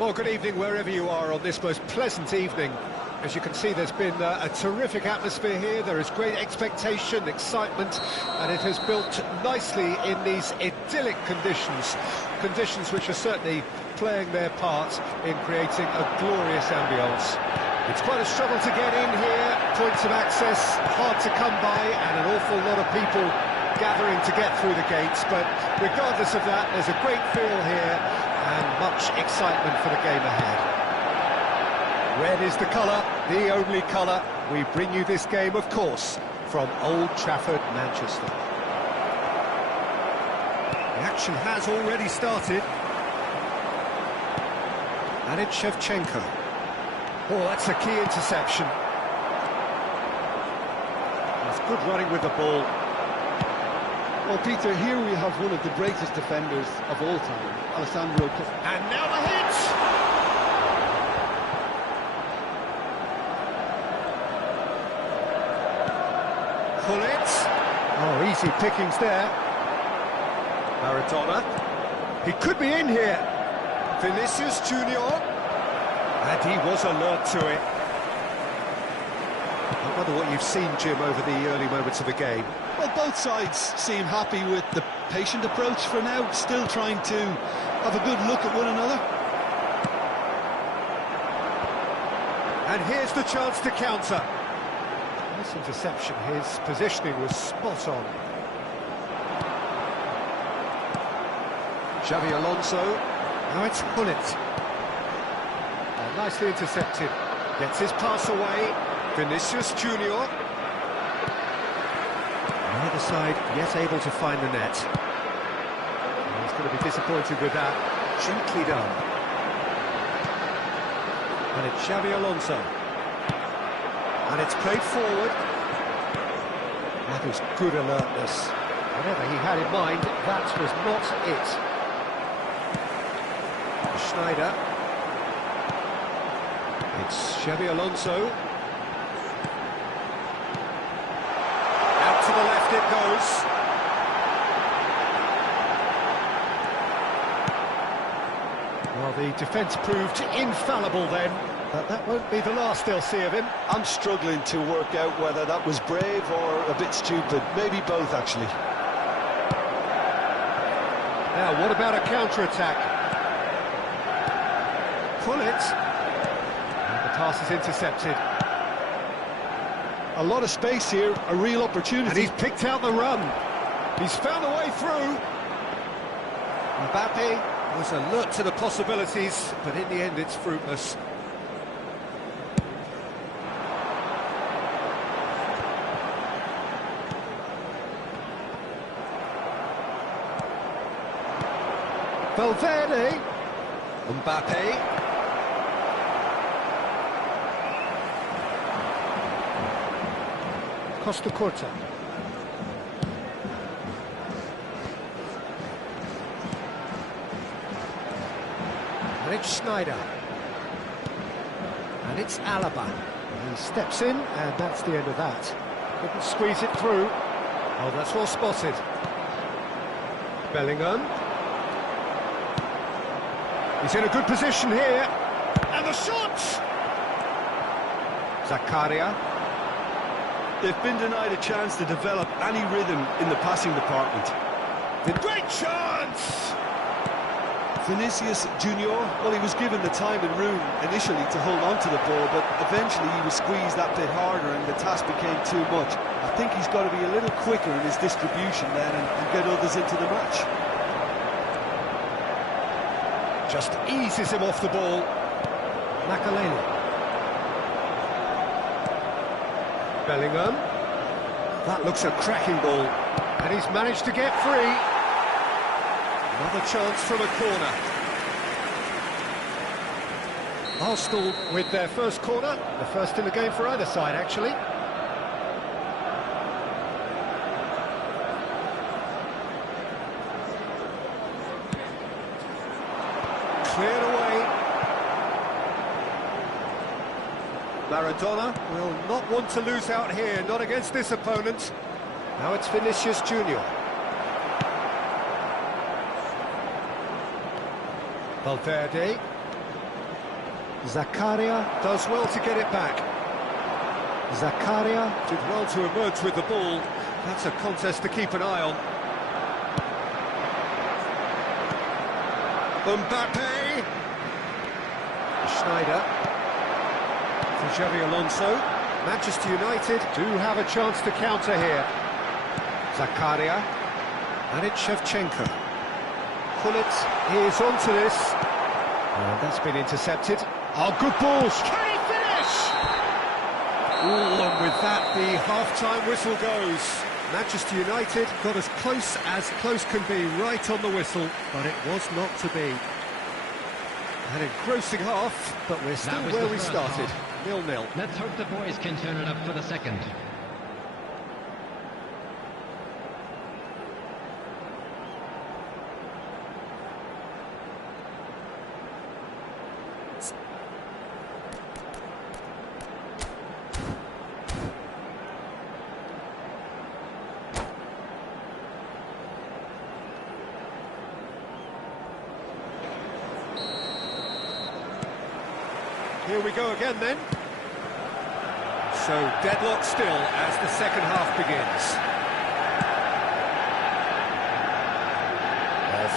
Well, good evening wherever you are on this most pleasant evening. As you can see, there's been a terrific atmosphere here. There is great expectation, excitement, and it has built nicely in these idyllic conditions. Conditions which are certainly playing their part in creating a glorious ambience. It's quite a struggle to get in here, points of access hard to come by, and an awful lot of people gathering to get through the gates. But regardless of that, there's a great feel here and much excitement for the game ahead. Red is the colour, the only colour. We bring you this game, of course, from Old Trafford, Manchester. The action has already started. And it's Shevchenko. Oh, that's a key interception. That's good running with the ball. Well, Peter, here we have one of the greatest defenders of all time, Alessandro. And now the hit! Oh, easy pickings there. Maradona. He could be in here. Vinicius Junior. And he was alert to it. I wonder what you've seen, Jim, over the early moments of the game. Well, both sides seem happy with the patient approach for now, still trying to have a good look at one another. And here's the chance to counter. Nice interception, his positioning was spot on. Xavi Alonso, now it's Gullit. Nicely intercepted, gets his pass away, Vinicius Junior. Neither side yet able to find the net. He's going to be disappointed with that, gently done. And it's Xavi Alonso. And it's played forward. That was good alertness. Whatever he had in mind, that was not it. Schneider. It's Xavi Alonso. Out to the left it goes. Well, the defence proved infallible then. But that won't be the last they'll see of him. I'm struggling to work out whether that was brave or a bit stupid. Maybe both, actually. Now, what about a counter-attack? Gullit. And the pass is intercepted. A lot of space here, a real opportunity. And he's picked out the run. He's found a way through. Mbappe was alert to the possibilities, but in the end it's fruitless. Valverde, Mbappe, Costa Curta, and it's Schneider, and it's Alaba. He steps in, and that's the end of that. Couldn't squeeze it through. Oh, that's well spotted. Bellingham. He's in a good position here, and the shot! Zakaria. They've been denied a chance to develop any rhythm in the passing department. The great chance! Vinicius Junior, well, he was given the time and room initially to hold on to the ball, but eventually he was squeezed that bit harder and the task became too much. I think he's got to be a little quicker in his distribution then and get others into the match. Just eases him off the ball. Makaleli. Bellingham. That looks a cracking ball. And he's managed to get free. Another chance from a corner. Arsenal with their first corner. The first in the game for either side, actually. Cleared away. Maradona will not want to lose out here, not against this opponent. Now it's Vinicius Junior. Valverde. Zakaria does well to get it back. Zakaria did well to emerge with the ball. That's a contest to keep an eye on. Mbappe. Schneider. For Xavi Alonso. Manchester United do have a chance to counter here. Zakaria. And it's Shevchenko. Gullit is onto this. That's been intercepted. Oh, good balls. Can he finish? Ooh, and with that, the half-time whistle goes. Manchester United got as close can be, right on the whistle, but it was not to be. An engrossing half, but we're still where we started. 0-0. Let's hope the boys can turn it up for the second. Here we go again then. So deadlock still as the second half begins.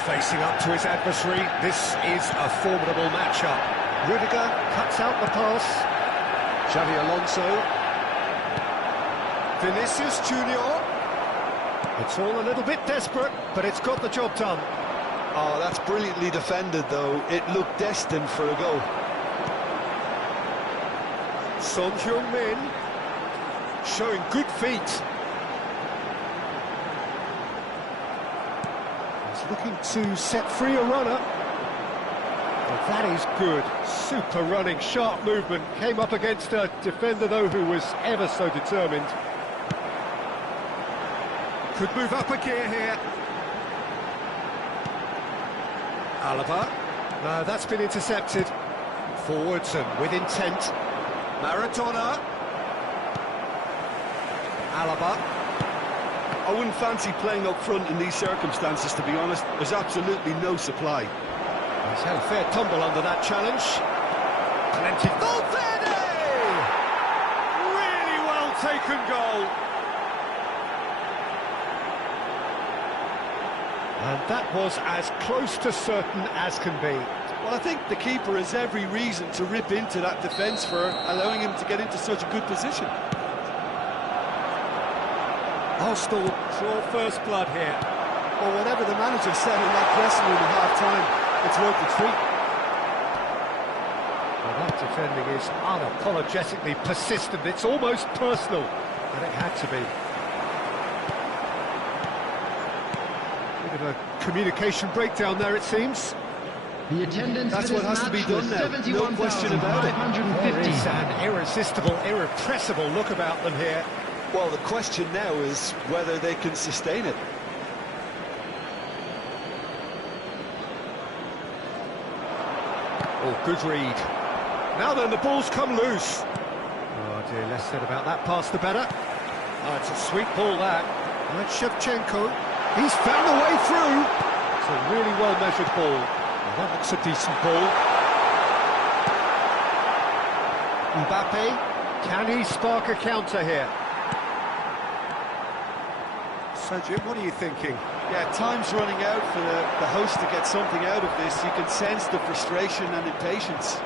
Facing up to his adversary, this is a formidable matchup. Rudiger cuts out the pass. Xavi Alonso. Vinicius Junior. It's all a little bit desperate, but it's got the job done. Oh, that's brilliantly defended, though. It looked destined for a goal. Son Heung-min showing good feet. He's looking to set free a runner. But that is good. Super running, sharp movement. Came up against a defender, though, who was ever so determined. Could move up a gear here. Alaba. No, that's been intercepted. Forwards and with intent. Maradona. Alaba. I wouldn't fancy playing up front in these circumstances, to be honest. There's absolutely no supply. He's had a fair tumble under that challenge. Plenty. Valverde! Really well taken goal. And that was as close to certain as can be. Well, I think the keeper has every reason to rip into that defence for allowing him to get into such a good position. Arsenal draw first blood here. Well, whatever the manager said in that dressing room at half-time, it's worth the treat. Well, that defending is unapologetically persistent. It's almost personal, and it had to be. Bit of a communication breakdown there, it seems. The attendance That's what has to be done now, no question about it. There is an irresistible, irrepressible look about them here. Well, the question now is whether they can sustain it. Oh, good read. Now then, the ball's come loose. Oh dear, less said about that pass the better. Oh, it's a sweet ball, that. And Shevchenko, he's found a way through. It's a really well-measured ball. Well, that looks a decent ball. Mbappe, can he spark a counter here? So, Jim, what are you thinking? Yeah, time's running out for the host to get something out of this. You can sense the frustration and impatience.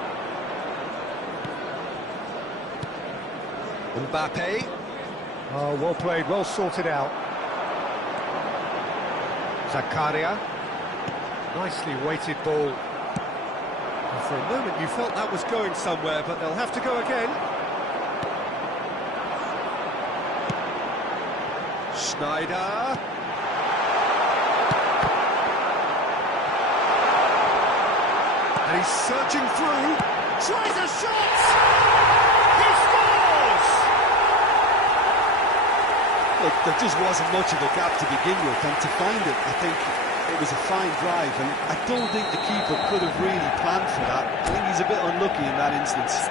Mbappe. Oh, well played, well sorted out. Zakaria. Nicely weighted ball. And for a moment you felt that was going somewhere, but they'll have to go again. Schneider. And he's searching through. Tries a shot! He scores! Look, there just wasn't much of a gap to begin with, and to find it, I think it was a fine drive, and I don't think the keeper could have really planned for that. I think he's a bit unlucky in that instance.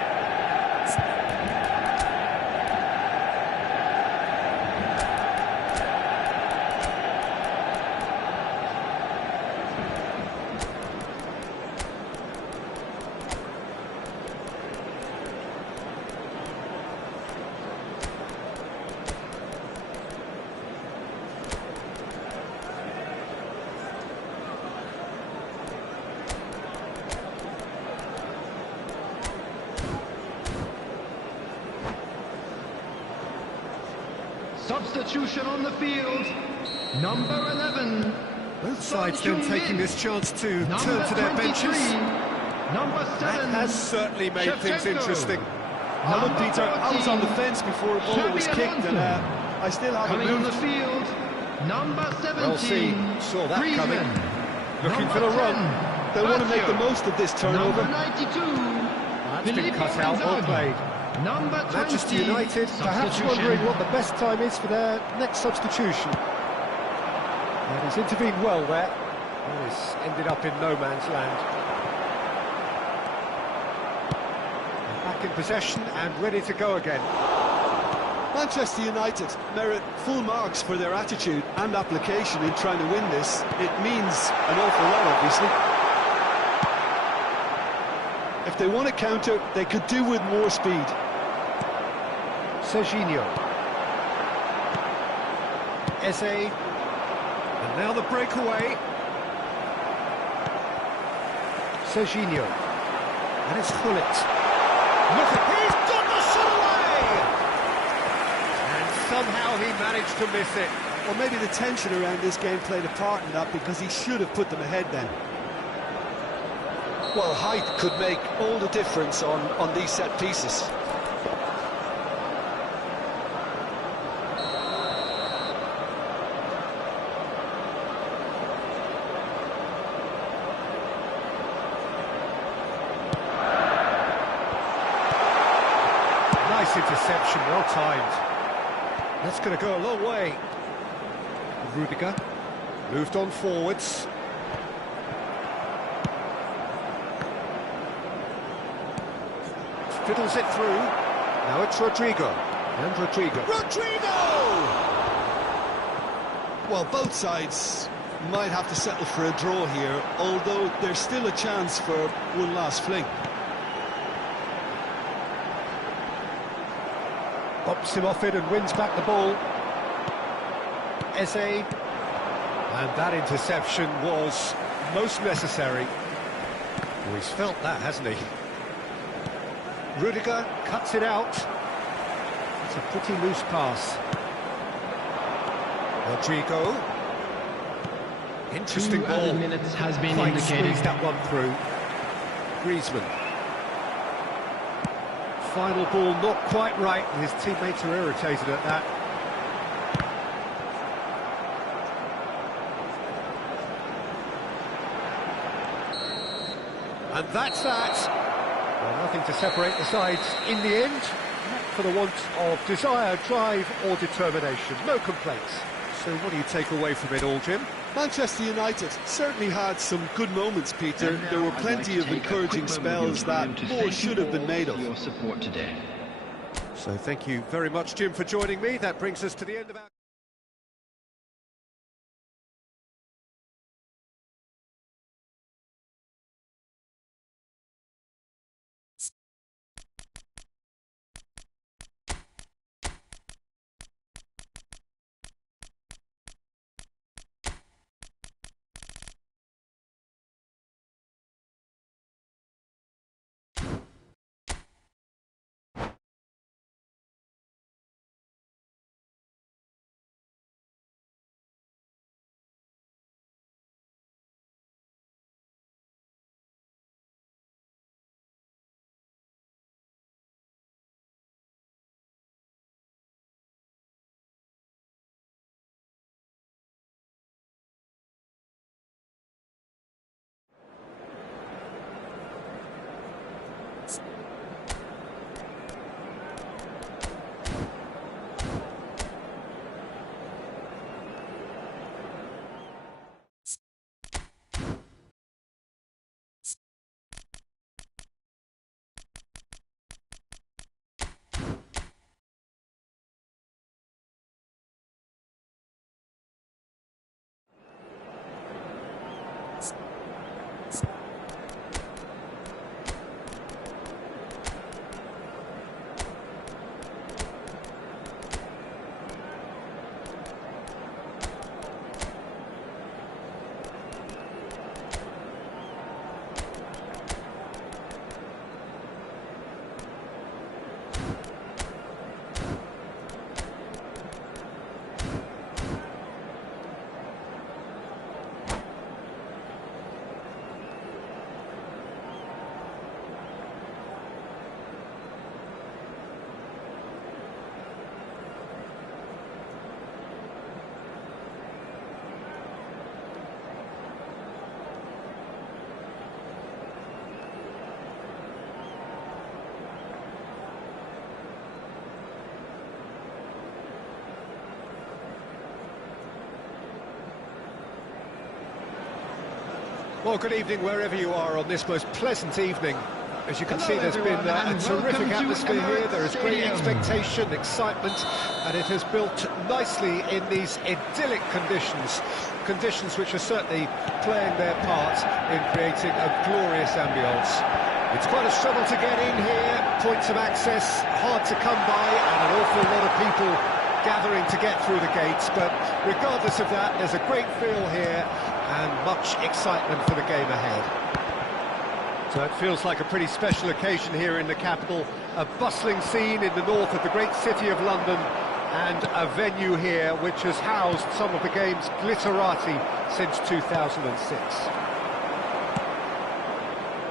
Substitution on the field. Number 11. Both sides then taking this chance to Number turn to their 23. benches. Number 7. That has certainly made things Shevchenko. interesting. Now look, Number Peter, I was on the fence before a ball was kicked, and I still haven't Coming on the moved. field. Number 17. Well seen, saw that coming. Griezmann. Looking for the Number run. 10. They want to make the Lazio. most of this turnover. Number 92. That's been Filippo cut out, well Inzaghi. played. Number 20. Manchester United perhaps Substitution. wondering what the best time is for their next substitution. And he's intervened well there. And he's ended up in no man's land. And back in possession and ready to go again. Manchester United merit full marks for their attitude and application in trying to win this. It means an awful lot, obviously. If they want to counter, they could do with more speed. Serginho. Eze. And now the breakaway. Serginho. And it's Gullit. Look at, he's got the shot away! And somehow he managed to miss it. Well, maybe the tension around this game played a part in that, because he should have put them ahead then. Well, height could make all the difference on these set pieces. Nice interception, well timed. That's going to go a long way. Rudiger moved on forwards. Fiddles it through. Now it's Rodrigo. And Rodrigo. Rodrigo! Well, both sides might have to settle for a draw here, although there's still a chance for one last fling. Bops him off it and wins back the ball. Eze. And that interception was most necessary. Oh, he's felt that, hasn't he? Rudiger cuts it out. It's a pretty loose pass. Rodrigo. Interesting 2 ball. added minutes has been Quite indicated. squeezed that one through. Griezmann. Final ball not quite right, and his teammates are irritated at that. And that's that. Well, nothing to separate the sides in the end, not for the want of desire, drive or determination. No complaints. So what do you take away from it all, Jim? Manchester United certainly had some good moments, Peter. And now There were I'd plenty like of to take a encouraging quick moment of spells your time that to more thank should you have been all made for of. your support today. So thank you very much, Jim, for joining me. That brings us to the end of our... Well, good evening wherever you are on this most pleasant evening. As you can see, there's been a terrific atmosphere here. There is great expectation, excitement, and it has built nicely in these idyllic conditions. Conditions which are certainly playing their part in creating a glorious ambience. It's quite a struggle to get in here, points of access hard to come by, and an awful lot of people gathering to get through the gates, but regardless of that, there's a great feel here and much excitement for the game ahead. So it feels like a pretty special occasion here in the capital, a bustling scene in the north of the great city of London, and a venue here which has housed some of the game's glitterati since 2006.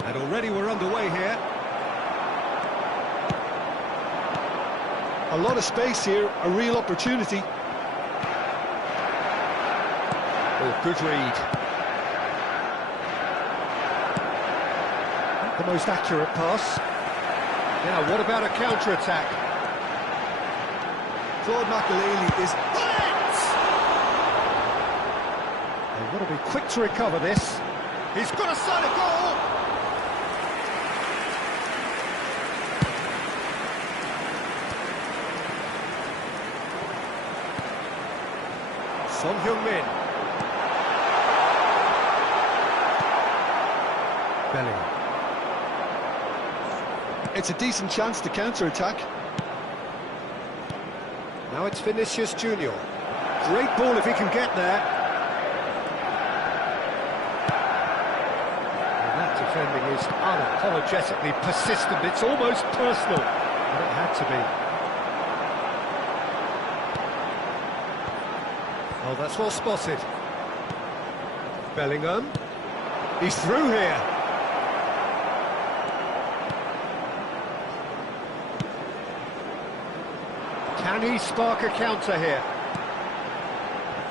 And already we're underway here. A lot of space here, a real opportunity. Oh, good read. The most accurate pass. Now, what about a counter-attack? Claude McAlealy is... They've got to be quick to recover this. He's got a sight of goal! Son Heung-min. Bellingham. It's a decent chance to counter-attack. Now it's Vinicius Junior. Great ball if he can get there. And that defending is unapologetically persistent. It's almost personal, but it had to be. Oh, that's well spotted. Bellingham. He's through here. Can he spark a counter here?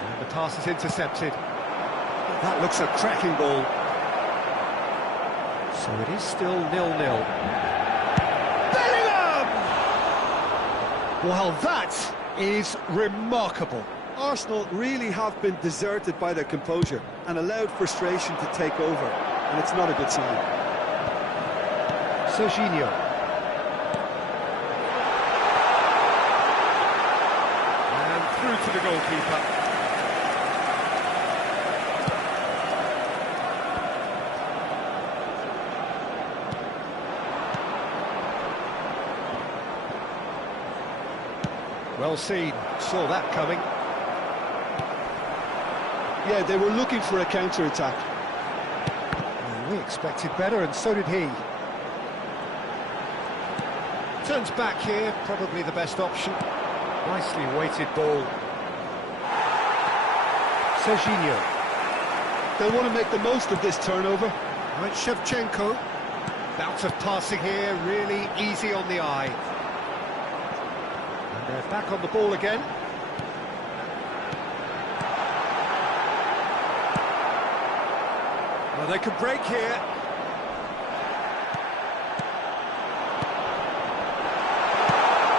And the pass is intercepted. That looks a cracking ball. So it is still 0-0. Bellingham! Well, that is remarkable. Arsenal really have been deserted by their composure and allowed frustration to take over, and it's not a good sign. Serginho. And through to the goalkeeper. Well seen, saw that coming. Yeah, they were looking for a counter-attack. We expected better, and so did he. Turns back here, probably the best option. Nicely weighted ball. Serginho. They'll want to make the most of this turnover. Right, Shevchenko. Bout of passing here, really easy on the eye. And they're back on the ball again. Well, they could break here.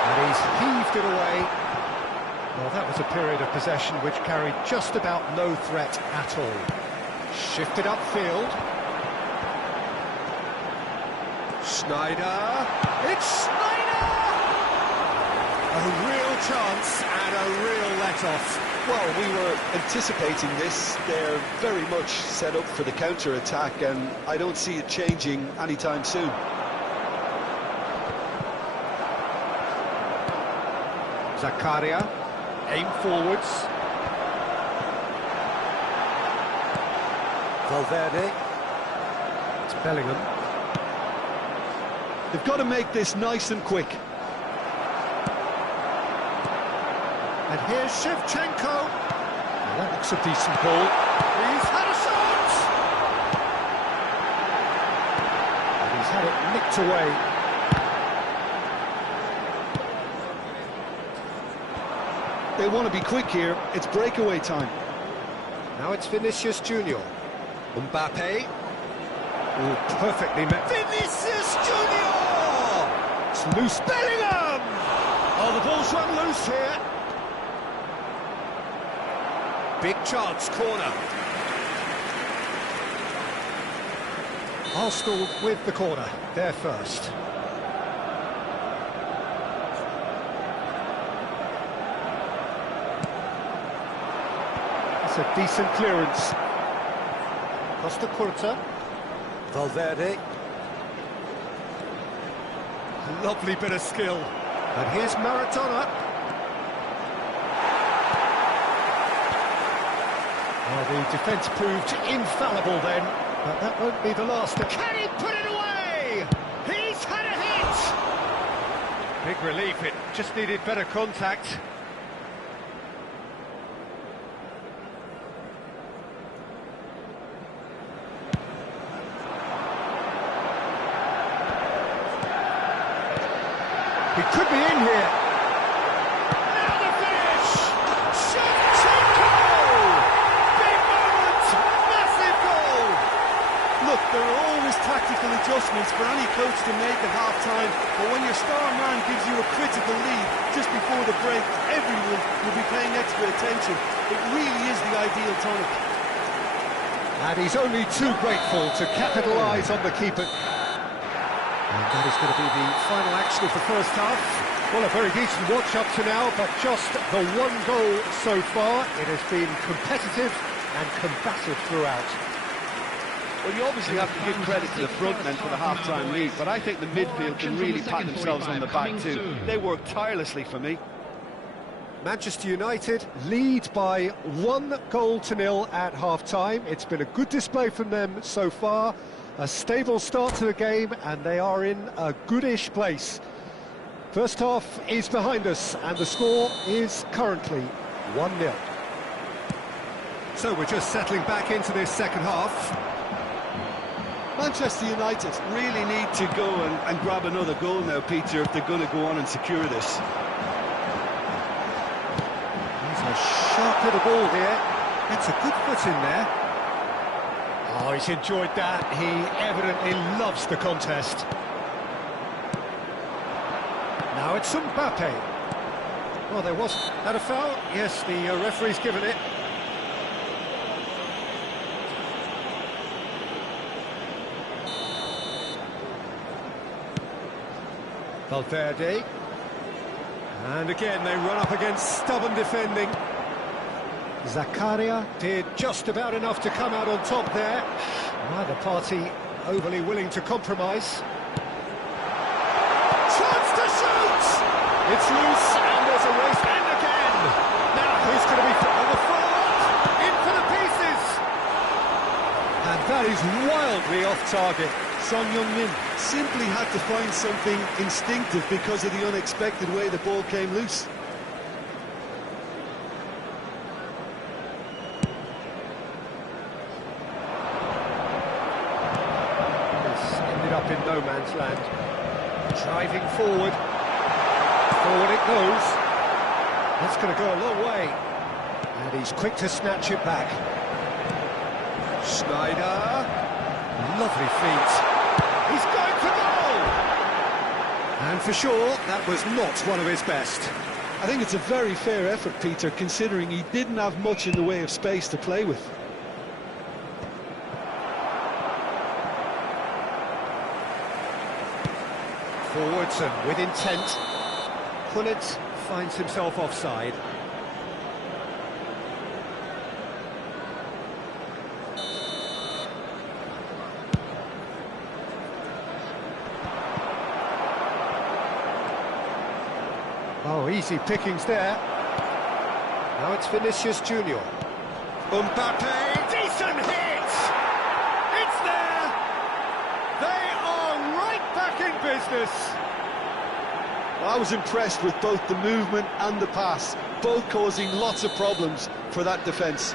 And he's heaved it away. Well, that was a period of possession which carried just about no threat at all. Shifted upfield. Schneider. It's Schneider! A real chance and a real let-off. Well, we were anticipating this. They're very much set up for the counter-attack, and I don't see it changing anytime soon. Zakaria, aim forwards. Valverde. It's Bellingham. They've got to make this nice and quick. And here's Shevchenko. Well, that looks a decent ball. He's had a shot! And he's had it nicked away. They want to be quick here. It's breakaway time. Now it's Vinicius Junior. Mbappe. Oh, perfectly met. Vinicius Junior! It's loose. Bellingham! Oh, the ball's run loose here. Big chance, corner. Arsenal with the corner, they're first. It's a decent clearance. Costa Curta. Valverde. Lovely bit of skill. And here's Maradona. Well, the defence proved infallible then, but that won't be the last. Can he put it away? He's had a hit! Big relief, it just needed better contact. He could be in here. Now the finish! Shevchenko! Big moment! Massive goal! Look, there are always tactical adjustments for any coach to make at half-time, but when your star man gives you a critical lead just before the break, everyone will be paying extra attention. It really is the ideal tonic. And he's only too grateful to capitalise on the keeper. And that is going to be the final action of the first half. Well, a very decent watch up to now, but just the one goal so far. It has been competitive and combative throughout. Well, you obviously have to give credit to the front men for the half-time lead, but I think the midfield can really pat themselves on the back too. They work tirelessly for me. Manchester United lead by 1-0 at half-time. It's been a good display from them so far. A stable start to the game, and they are in a goodish place. First half is behind us, and the score is currently 1-0. So we're just settling back into this second half. Manchester United really need to go and grab another goal now, Peter, if they're going to go on and secure this. He's a sharp little ball here. That's a good foot in there. Oh, he's enjoyed that. He evidently loves the contest. Now it's Mbappe. Well, there was that a foul? Yes, the referee's given it. Valverde. And again, they run up against stubborn defending. Zakaria did just about enough to come out on top there. Neither party overly willing to compromise. Chance to shoot! It's loose, and there's a race, and again! Now, who's going to be on the follow-up? In for the pieces! And that is wildly off target. Son Heung-min simply had to find something instinctive because of the unexpected way the ball came loose. Up in no man's land. Driving forward. Forward it goes. That's going to go a long way. And he's quick to snatch it back. Schneider. Lovely feet. He's going to goal! And for sure, that was not one of his best. I think it's a very fair effort, Peter, considering he didn't have much in the way of space to play with. Forwards and with intent. Pullet finds himself offside. Oh, easy pickings there. Now it's Vinicius Junior. Mbappe, decent hit! It's there! They are right back in business. Well, I was impressed with both the movement and the pass, both causing lots of problems for that defence.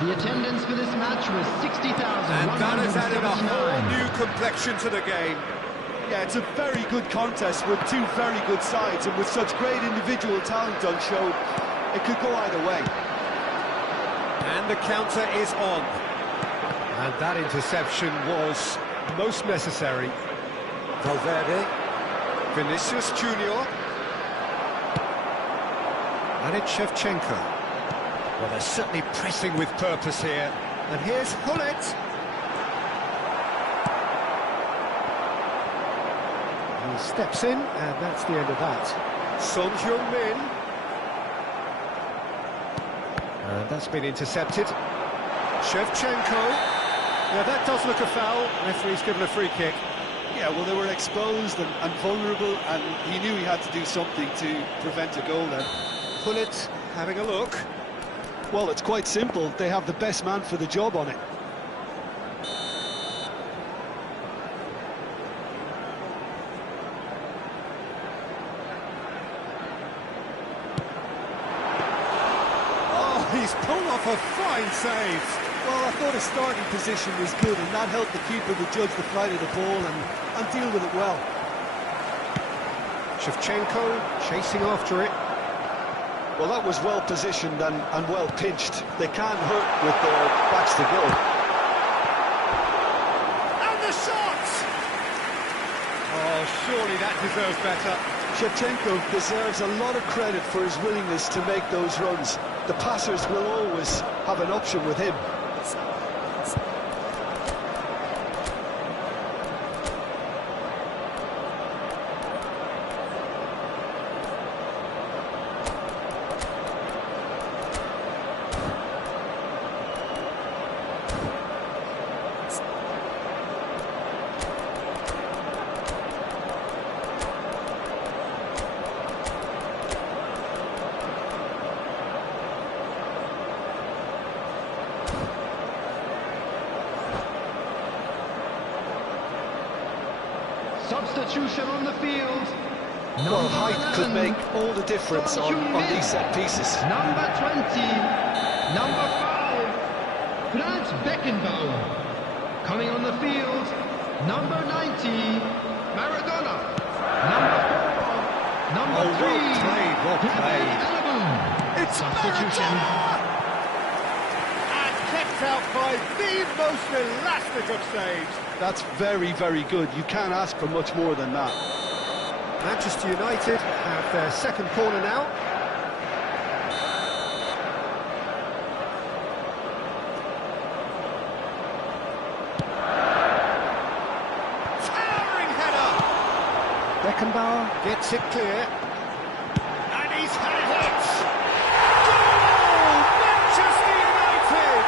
The attendance for this match was 60,000. And that has added a whole new complexion to the game. Yeah, it's a very good contest with two very good sides, and with such great individual talent on show, it could go either way. And the counter is on. And that interception was most necessary. Valverde, Vinicius Junior, and it's Shevchenko. Well, they're certainly pressing with purpose here. And here's Hullet. Steps in, and that's the end of that. Son Heung-min. And that's been intercepted. Shevchenko. Yeah, that does look a foul. Referee's given a free kick. Yeah, well, they were exposed and vulnerable, and he knew he had to do something to prevent a goal then. Gullit having a look. Well, it's quite simple. They have the best man for the job on it. Oh, he's pulled off a fine save. Well, I thought his starting position was good, and that helped the keeper to judge the flight of the ball and deal with it well. Shevchenko chasing after it. Well, that was well positioned and well pinched. They can't hurt with their backs to goal. And the shot! Oh, surely that deserves better. Shevchenko deserves a lot of credit for his willingness to make those runs. The passers will always have an option with him. Substitution on the field. Well, height could make all the difference on these set pieces. Number 20, number 5, Franz Beckenbauer. Coming on the field, number 90, Maradona. Number 4, number 3, well played. It's substitution. And kept out by the most elastic of saves. That's very, very good. You can't ask for much more than that. Manchester United have their second corner now. Towering header! Beckenbauer gets it clear. And he's had it! Goal! Manchester United!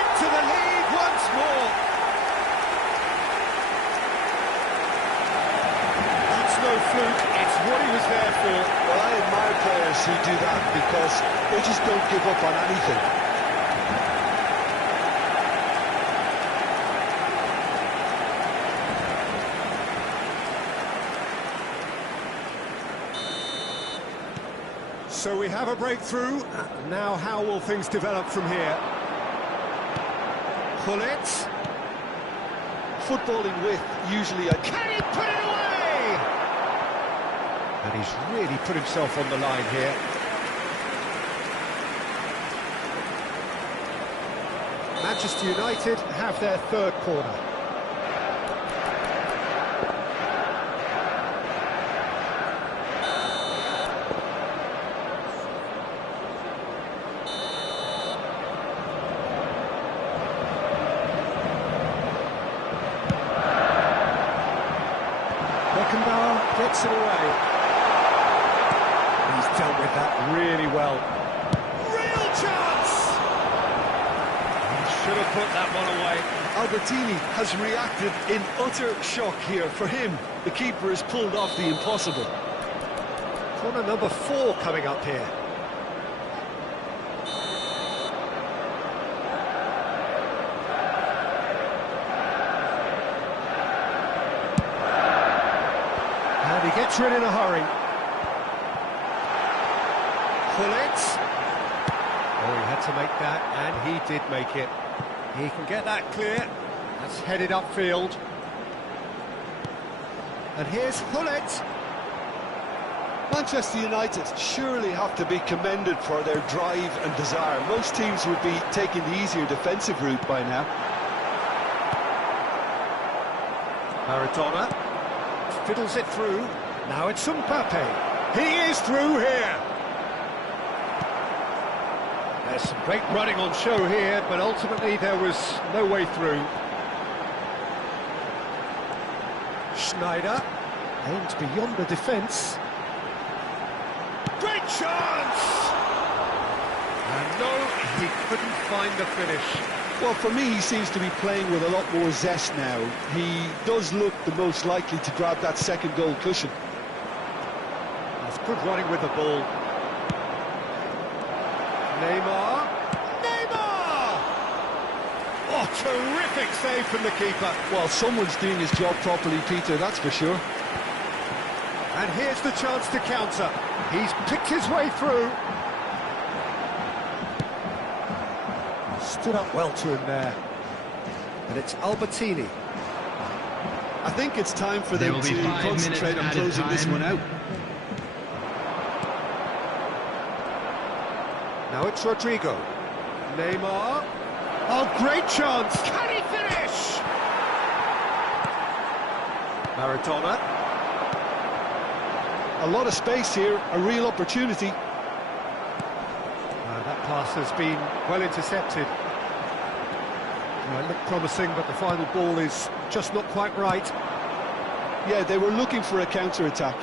Into the lead once more. No fluke, it's what he was there for. Well, I admire players who do that because they just don't give up on anything. So we have a breakthrough. Now how will things develop from here? Gullit. Footballing with usually a... Can he put it away? And he's really put himself on the line here. Manchester United have their third corner. Beckenbauer gets it away. He's dealt with that really well. Real chance! He should have put that one away. Albertini has reacted in utter shock here. For him, the keeper has pulled off the impossible. Corner number 4 coming up here. And he gets rid in a hurry. Gullit. Oh, he had to make that, and he did make it. He can get that clear. That's headed upfield. And here's Gullit. Manchester United surely have to be commended for their drive and desire. Most teams would be taking the easier defensive route by now. Maradona fiddles it through. Now it's Mbappe. He is through here. There's some great running on show here, but ultimately there was no way through. Schneider. Aimed beyond the defence. Great chance! And no, he couldn't find the finish. Well, for me, he seems to be playing with a lot more zest now. He does look the most likely to grab that second goal cushion. That's good running with the ball. Neymar. Neymar! Oh, terrific save from the keeper. Well, someone's doing his job properly, Peter, that's for sure. And here's the chance to counter. He's picked his way through. Stood up well to him there. And it's Albertini. I think it's time for them to concentrate on closing this one out. Now it's Rodrigo. Neymar. Oh, great chance! Can he finish? Maradona. A lot of space here, a real opportunity. That pass has been well intercepted. It looked promising, but the final ball is just not quite right. Yeah, they were looking for a counter-attack.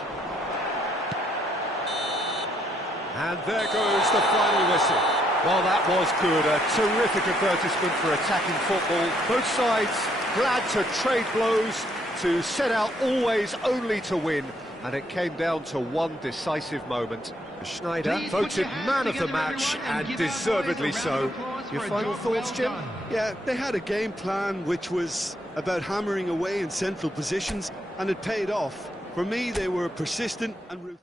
And there goes the final whistle. Well, that was good. A terrific advertisement for attacking football. Both sides glad to trade blows, to set out always only to win. And it came down to one decisive moment. Schneider voted man of the match, and deservedly so. Your final thoughts, Jim? Yeah, they had a game plan which was about hammering away in central positions, and it paid off. For me, they were persistent and ruthless.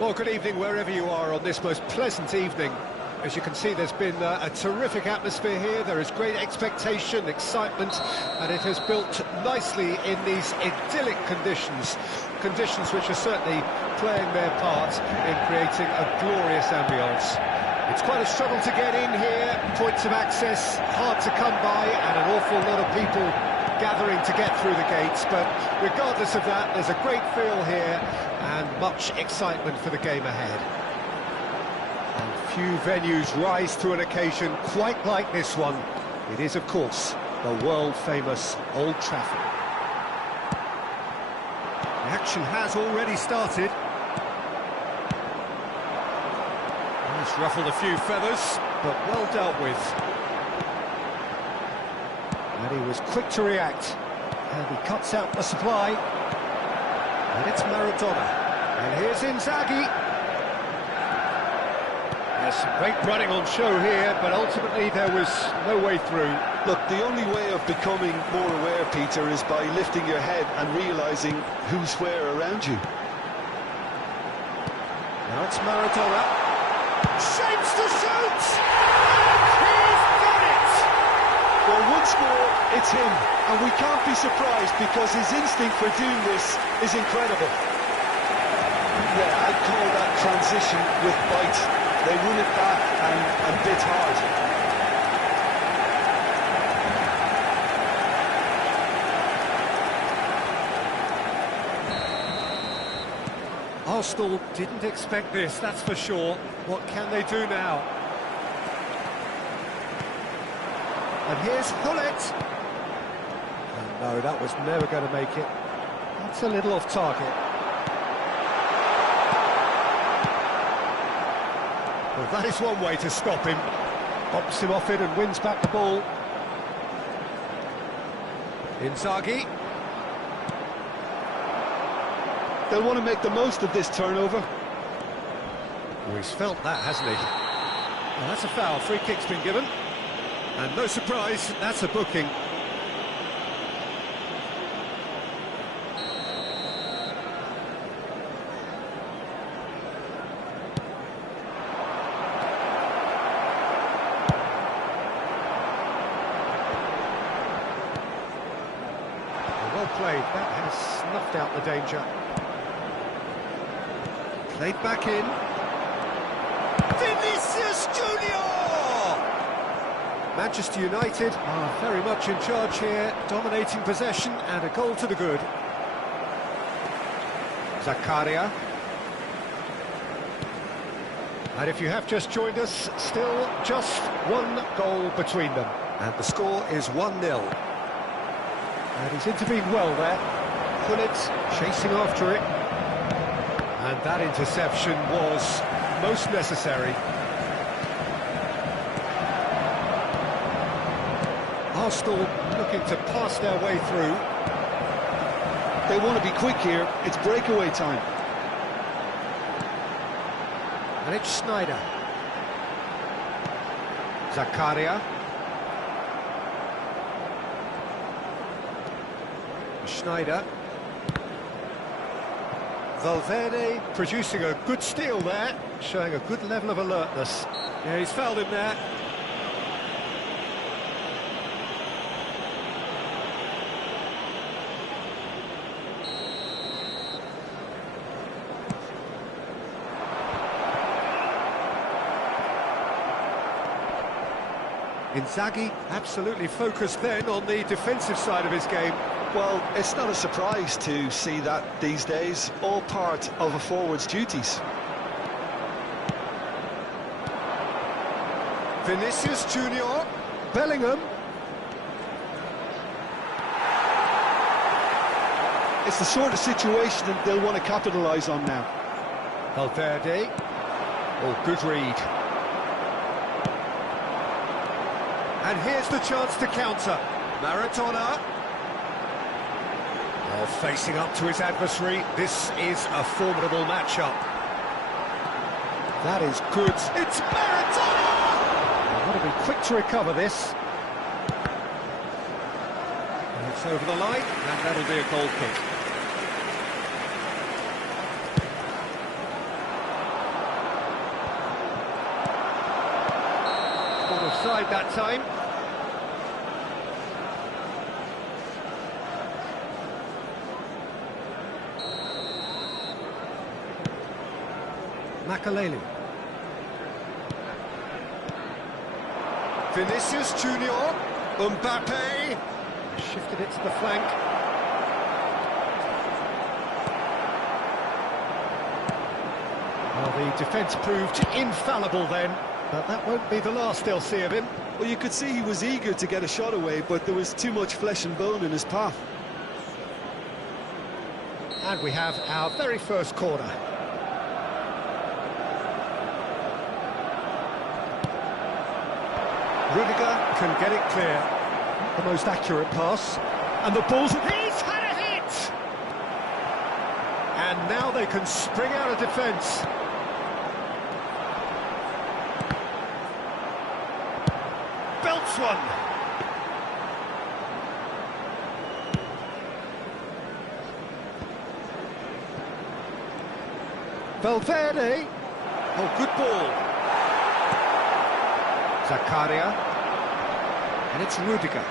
Well, good evening wherever you are on this most pleasant evening. As you can see, there's been a terrific atmosphere here. There is great expectation, excitement, and it has built nicely in these idyllic conditions. Conditions which are certainly playing their part in creating a glorious ambience. It's quite a struggle to get in here, points of access hard to come by, and an awful lot of people gathering to get through the gates, but regardless of that, there's a great feel here and much excitement for the game ahead. And few venues rise to an occasion quite like this one. It is, of course, the world-famous Old Trafford. The action has already started. It's ruffled a few feathers, but well dealt with. And he was quick to react, and he cuts out the supply. And it's Maradona, and here's Inzaghi. There's some great running on show here, but ultimately there was no way through. Look, the only way of becoming more aware, Peter, is by lifting your head and realising who's where around you. Now it's Maradona. Shapes to shoot! He's done it! Well, once more, it's him, and we can't be surprised because his instinct for doing this is incredible. Yeah, I'd call that transition with bite. They won it back and bit hard. Arsenal didn't expect this, that's for sure. What can they do now? And here's Hullet. Oh, no, that was never going to make it. That's a little off target. Well, that is one way to stop him. Bops him off it and wins back the ball. Inzaghi. They'll want to make the most of this turnover. Well, he's felt that, hasn't he? Well, that's a foul. Free kick's been given. And no surprise, that's a booking. Well played. That has snuffed out the danger. Played back in. Vinicius Junior! Manchester United are very much in charge here, dominating possession and a goal to the good. Zakaria. And if you have just joined us, still just one goal between them. And the score is 1-0. And he's intervened well there. Hullet chasing after it. And that interception was most necessary. Arsenal looking to pass their way through. They want to be quick here. It's breakaway time. And it's Schneider. Zakaria. Schneider. Valverde producing a good steal there, showing a good level of alertness. Yeah, he's fouled him there. Inzaghi absolutely focused then on the defensive side of his game. Well, it's not a surprise to see that these days, all part of a forward's duties. Vinicius Junior, Bellingham. It's the sort of situation that they'll want to capitalise on now. Valverde. Oh, good read. And here's the chance to counter. Maradona. Well, facing up to his adversary, this is a formidable matchup. That is good. It's Maradona! They've got to be quick to recover this. And it's over the line, and that'll be a goal kick. offside that time. Makaleli. Vinicius Junior. Mbappe. Shifted it to the flank. Well, the defence proved infallible then, but that won't be the last they'll see of him. Well, you could see he was eager to get a shot away, but there was too much flesh and bone in his path. And we have our very first corner. Rudiger can get it clear. The most accurate pass. And the ball's... He's had a hit! And now they can spring out of defence. Belts one. Valverde. Oh, good ball. Zakaria. And it's Rudiger.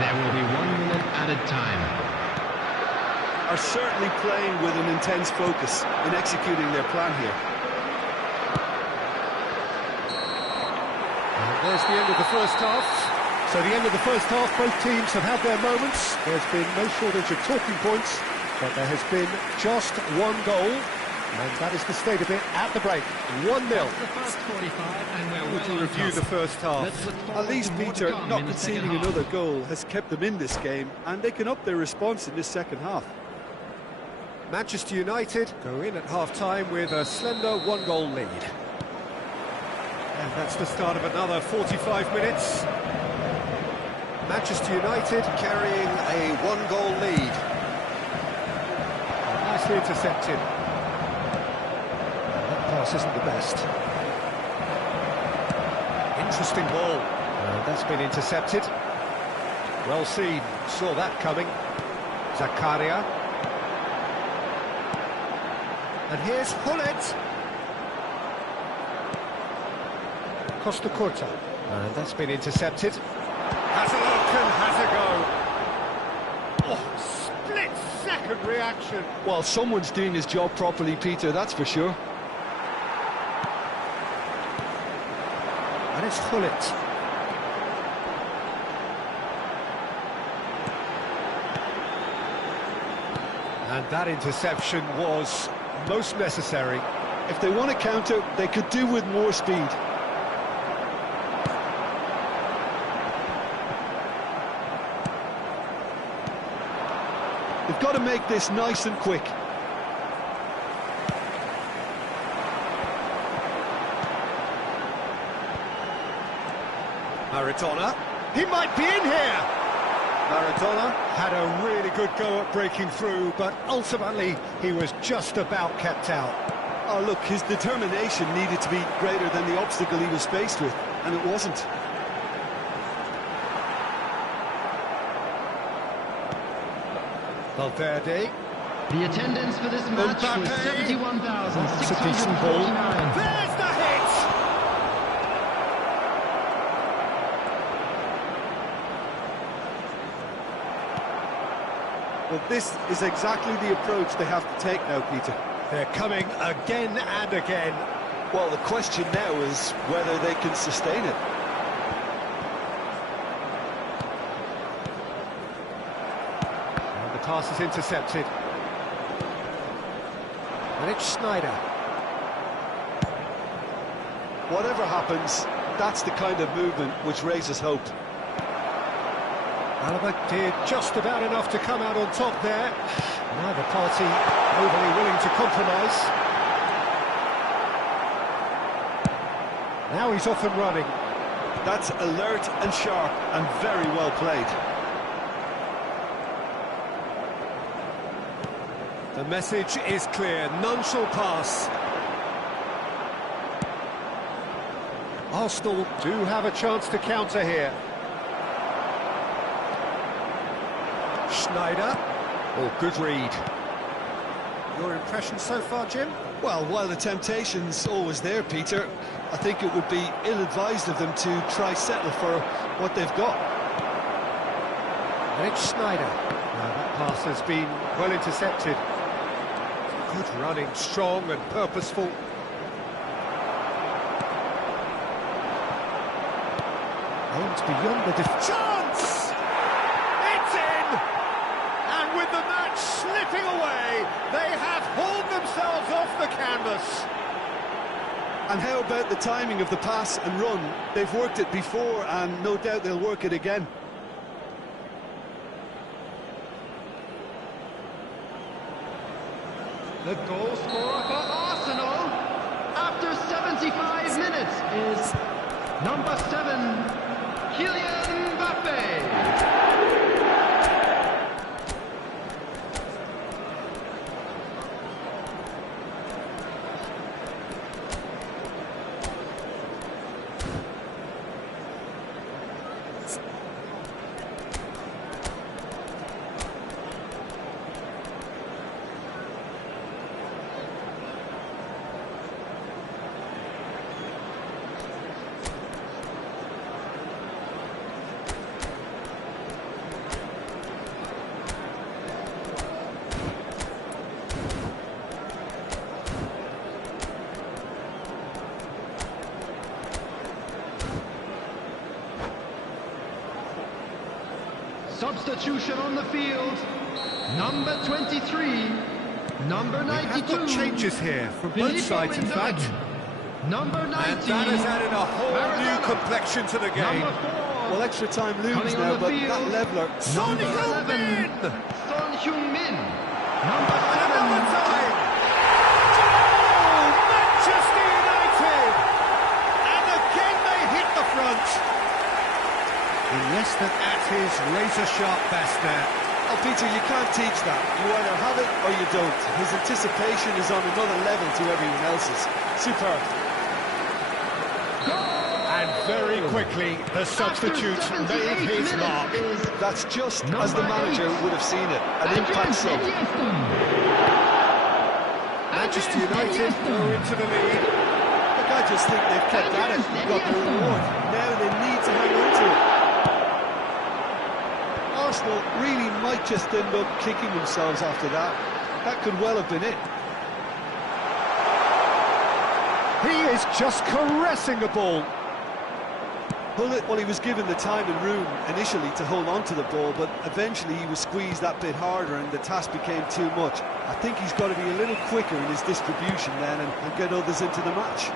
There will be 1 minute added time. Are certainly playing with an intense focus in executing their plan here. And there's the end of the first half. So the end of the first half, both teams have had their moments. There's been no shortage of talking points, but there has been just one goal. And that is the state of it at the break. 1-0. The first 45, and we're Would you review the first half? At least, Peter, not conceding another goal has kept them in this game, and they can up their response in this second half. Manchester United go in at half-time with a slender 1-goal lead. And that's the start of another 45 minutes. Manchester United carrying a 1-goal lead. Nicely intercepted. Pass isn't the best. Interesting ball. That's been intercepted. Well seen. Saw that coming. Zakaria. And here's Hullet. Costa Curta. That's been intercepted. Has a look and has a go. Oh, split-second reaction. Well, someone's doing his job properly, Peter, that's for sure. And it's Hullet. And that interception was most necessary. If they want to counter, they could do with more speed. They've got to make this nice and quick. Maradona, he might be in here! Maradona had a really good go at breaking through, but ultimately he was just about kept out. Oh, look, his determination needed to be greater than the obstacle he was faced with, and it wasn't. Valverde. The attendance for this match was 71,649. There's the hit! Well, this is exactly the approach they have to take now, Peter. They're coming again and again. Well, the question now is whether they can sustain it. And the pass is intercepted. And it's Schneider. Whatever happens, that's the kind of movement which raises hope. Alaba did just about enough to come out on top there. Neither party overly willing to compromise. Now he's off and running. That's alert and sharp and very well played. The message is clear, none shall pass. Arsenal do have a chance to counter here. Schneider. Oh, good read. Your impression so far, Jim? Well, while the temptation's always there, Peter, I think it would be ill-advised of them to try settle for what they've got. Rich Snyder. Now that pass has been well intercepted. Good running, strong and purposeful. Aimed beyond the chance! It's in! And with the match slipping away, they have hauled themselves off the canvas. And how about the timing of the pass and run? They've worked it before, and no doubt they'll work it again. The goal scorer for Arsenal after 75 minutes is number 7, Kylian Mbappe. Substitution on the field. Number 23, number 92. We've got changes here from both sides, in fact. Number 19. And that has added a whole new complexion to the game. Number 4. Well, extra time looms now, but field, that leveller... Son Heung-min! Son Heung-min. Number 7. Another time! Oh, Manchester United! And again they hit the front. Iniesta at his razor-sharp best there. Oh, Peter, you can't teach that. You either have it or you don't. His anticipation is on another level to everyone else's. Superb. And very quickly, the substitute made his mark. That's just as the manager would have seen it. An impact sub. Manchester United go into the lead. Look, I just think they've kept at it and got their reward. Now they need to hang on to it. Arsenal really might just end up kicking themselves after that. That could well have been it. He is just caressing the ball. Pull it while he was given the time and room initially to hold on to the ball, but eventually he was squeezed that bit harder and the task became too much. I think he's got to be a little quicker in his distribution then and get others into the match.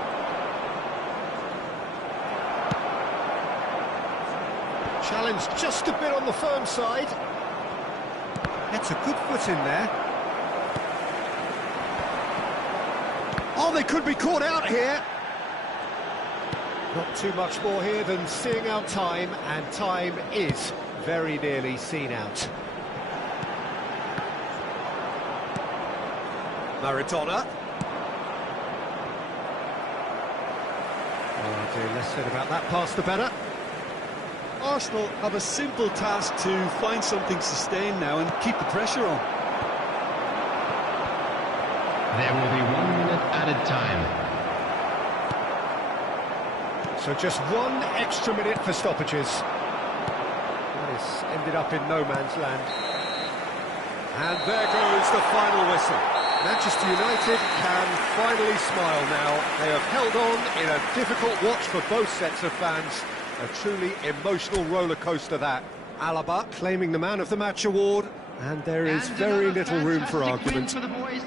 Challenge just a bit on the firm side. Gets a good foot in there. Oh, they could be caught out here. Not too much more here than seeing out time, and time is very nearly seen out. Maradona. Oh dear, less said about that pass the better. Arsenal have a simple task to find something sustained now and keep the pressure on. There will be 1 minute added time. So just 1 extra minute for stoppages. This ended up in no man's land. And there goes the final whistle. Manchester United can finally smile now. They have held on in a difficult watch for both sets of fans. A truly emotional roller coaster that. Alaba claiming the Man of the Match award, and there is very little room for argument.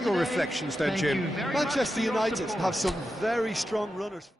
Your reflections then, Jim? Manchester United have some very strong runners.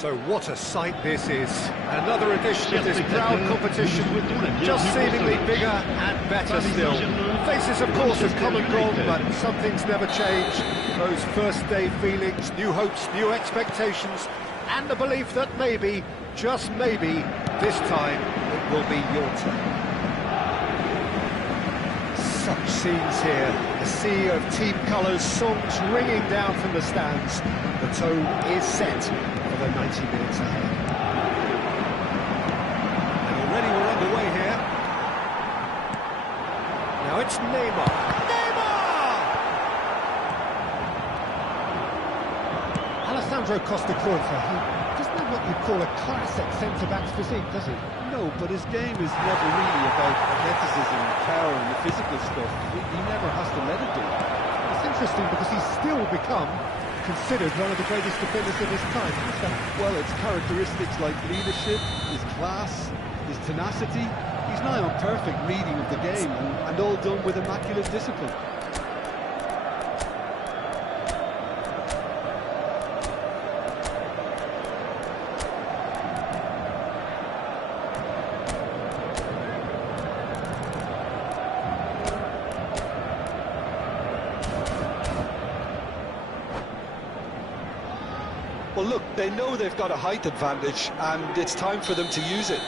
So what a sight this is. Another edition of this proud competition, just seemingly bigger and better still. Faces, of course, have come and gone, but some things never change. Those first day feelings, new hopes, new expectations, and the belief that maybe, just maybe, this time it will be your turn. Such scenes here, a sea of team colours, songs ringing down from the stands. The tone is set for the 90 minutes ahead. And already we're underway here. Now it's Neymar. Neymar! Alessandro Costa Curta, he doesn't have what you'd call a classic centre-back's physique, does he? No, but his game is never really about athleticism, power and the physical stuff. He never has to let it do. It's interesting because he's still become considered one of the greatest defenders of his time. Well, it's characteristics like leadership, his class, his tenacity. He's nigh on perfect reading of the game and all done with immaculate discipline. Well, look, they know they've got a height advantage, and it's time for them to use it.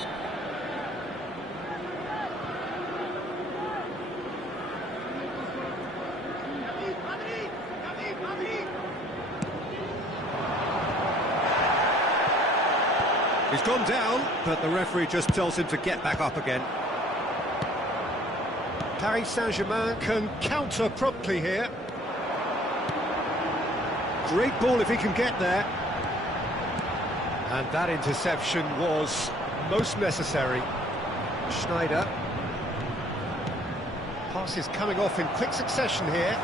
He's gone down, but the referee just tells him to get back up again. Paris Saint-Germain can counter promptly here. Great ball if he can get there. And that interception was most necessary. Schneider. Passes coming off in quick succession here.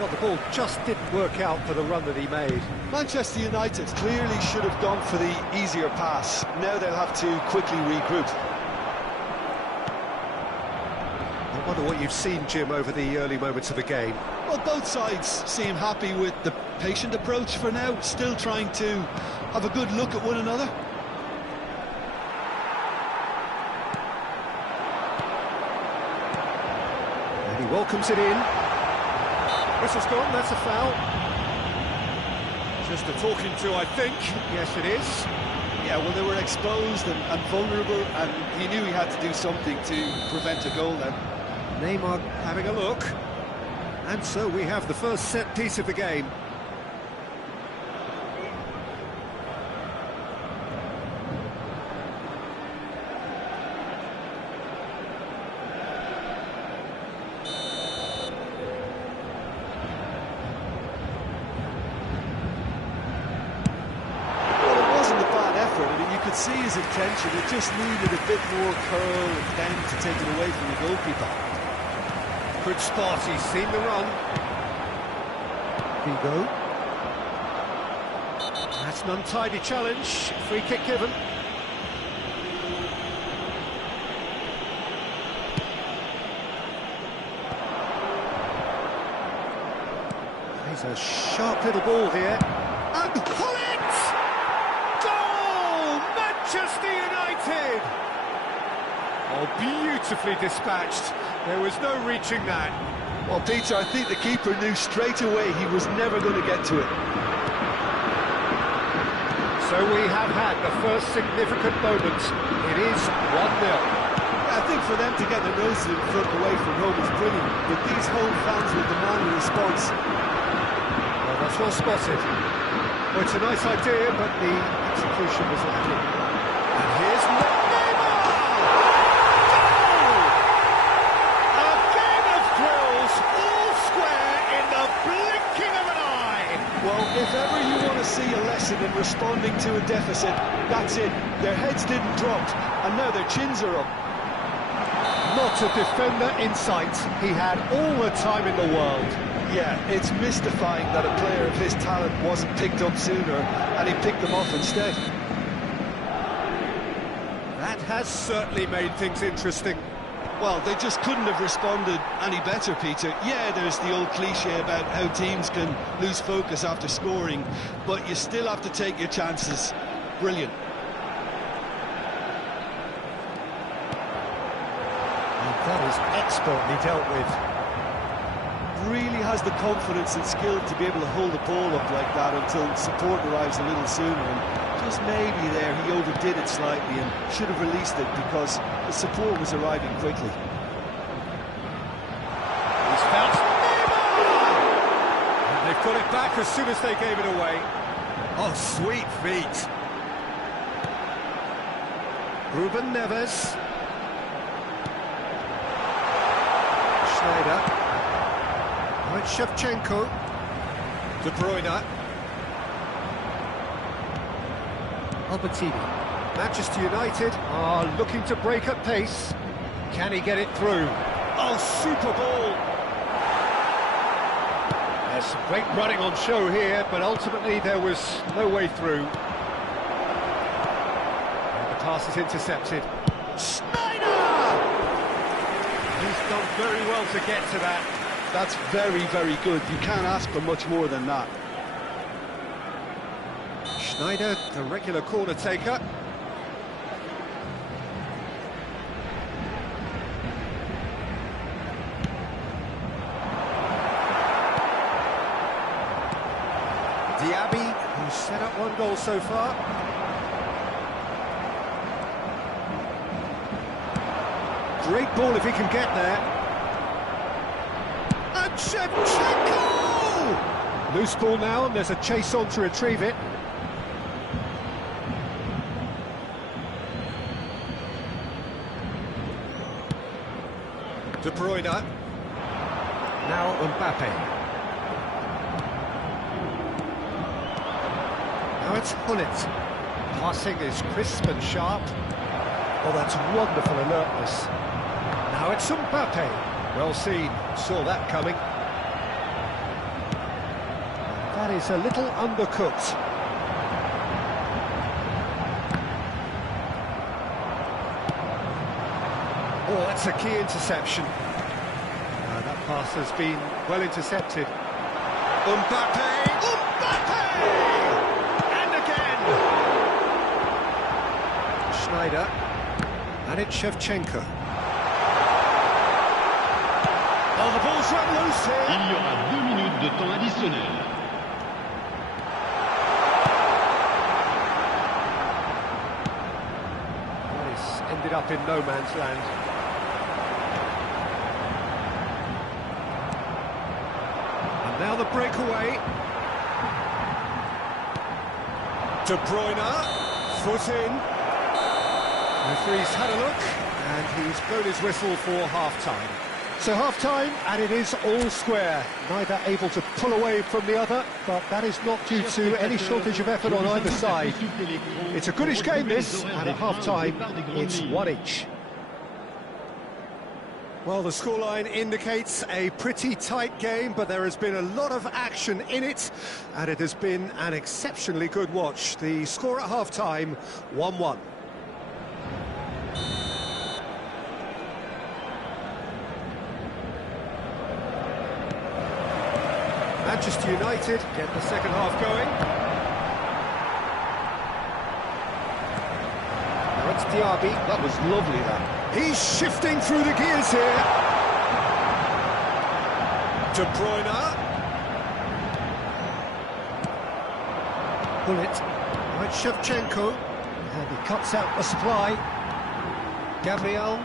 Well, the ball just didn't work out for the run that he made. Manchester United clearly should have gone for the easier pass. Now they'll have to quickly regroup. I wonder what you've seen, Jim, over the early moments of the game. Well, both sides seem happy with the patient approach for now, still trying to have a good look at one another. And he welcomes it in. Whistle's gone, that's a foul. Just a talking to, I think. Yes, it is. Yeah, well, they were exposed and vulnerable, and he knew he had to do something to prevent a goal then. Neymar having a look. And so we have the first set piece of the game. See his intention, it just needed a bit more curl and bend to take it away from the goalkeeper. Good spot, he's seen the run. Vigo. That's an untidy challenge, free kick given. He's a sharp little ball here. And pull it! Manchester United! Oh, beautifully dispatched. There was no reaching that. Well, Peter, I think the keeper knew straight away he was never going to get to it. So we have had the first significant moment. It is 1-0. I think for them to get their noses in front away from home is brilliant, but these home fans will demand a response. Well, that's well spotted. Well, it's a nice idea, but the execution was lacking. And here's Neymar! Goal! A game of thrills, all square in the blinking of an eye! Well, if ever you want to see a lesson in responding to a deficit, that's it. Their heads didn't drop, and now their chins are up. Not a defender in sight. He had all the time in the world. Yeah, it's mystifying that a player of his talent wasn't picked up sooner, and he picked them off instead. That has certainly made things interesting. Well, they just couldn't have responded any better, Peter. Yeah, there's the old cliche about how teams can lose focus after scoring, but you still have to take your chances. Brilliant. And that is expertly dealt with. Really has the confidence and skill to be able to hold the ball up like that until support arrives a little sooner. And just maybe there he overdid it slightly and should have released it because the support was arriving quickly. He's found and they've got it back as soon as they gave it away. Oh, sweet feet. Ruben Neves. Schneider. Now it's Shevchenko. De Bruyne. Albertini. Manchester United are looking to break at pace. Can he get it through? Oh, super ball! There's some great running on show here, but ultimately there was no way through. And the pass is intercepted. Schneider! He's done very well to get to that. That's very, very good. You can't ask for much more than that. Schneider, the regular corner taker. Diaby, who's set up one goal so far. Great ball if he can get there. And Shevchenko! Loose ball now, and there's a chase on to retrieve it. De Bruyne. Now Mbappe. Now it's Hullet. Passing is crisp and sharp. Oh, that's wonderful alertness. Now it's Mbappe. Well seen, saw that coming. That is a little undercooked. Oh, that's a key interception. That pass has been well intercepted. Mbappe! Mbappe! And again! Schneider. And it's Shevchenko. Oh, the ball's run loose here. Il y aura 2 minutes de temps additionnel. Well, it's ended up in no man's land. And now the breakaway. De Bruyne, foot in. Referee's had a look, and he's blown his whistle for half-time. So half-time, and it is all square. Neither able to pull away from the other, but that is not due to any shortage of effort on either side. It's a goodish game, this, and at half-time, it's one each. Well, the scoreline indicates a pretty tight game, but there has been a lot of action in it, and it has been an exceptionally good watch. The score at half-time, 1-1. Manchester United get the second half going. Now it's Diaby. That was lovely, that. He's shifting through the gears here. De Bruyne. Hullet. Right, Shevchenko. And he cuts out the supply. Gabriel.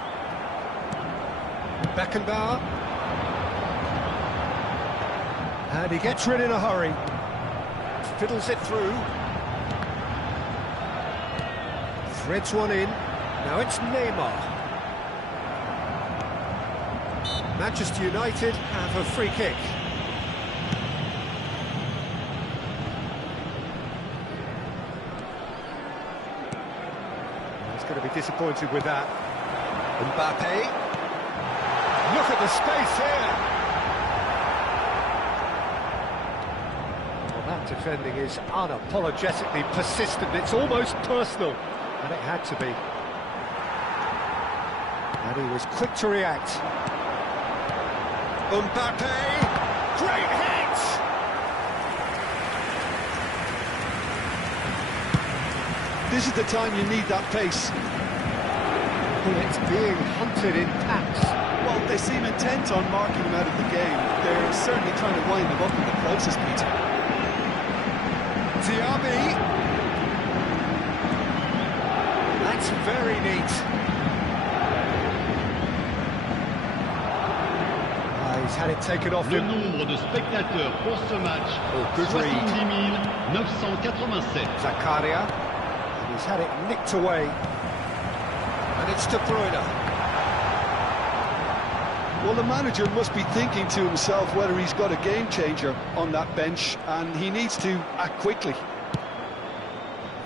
Beckenbauer. And he gets rid in a hurry. Fiddles it through. Threads one in. Now it's Neymar. Manchester United have a free kick. He's going to be disappointed with that. Mbappe. Look at the space here. Defending is unapologetically persistent. It's almost personal, and it had to be. And he was quick to react. Mbappe, great hit! This is the time you need that pace. It's being hunted in packs. Well, they seem intent on marking him out of the game. They're certainly trying to wind him up in the process, Peter. Diaby. That's very neat. He's had it taken off Le him. nombre de spectateurs pour ce match, Oh, good read. 70 987. Zakaria. And he's had it nicked away. And it's De Bruyne. Well, the manager must be thinking to himself whether he's got a game changer on that bench, and he needs to act quickly.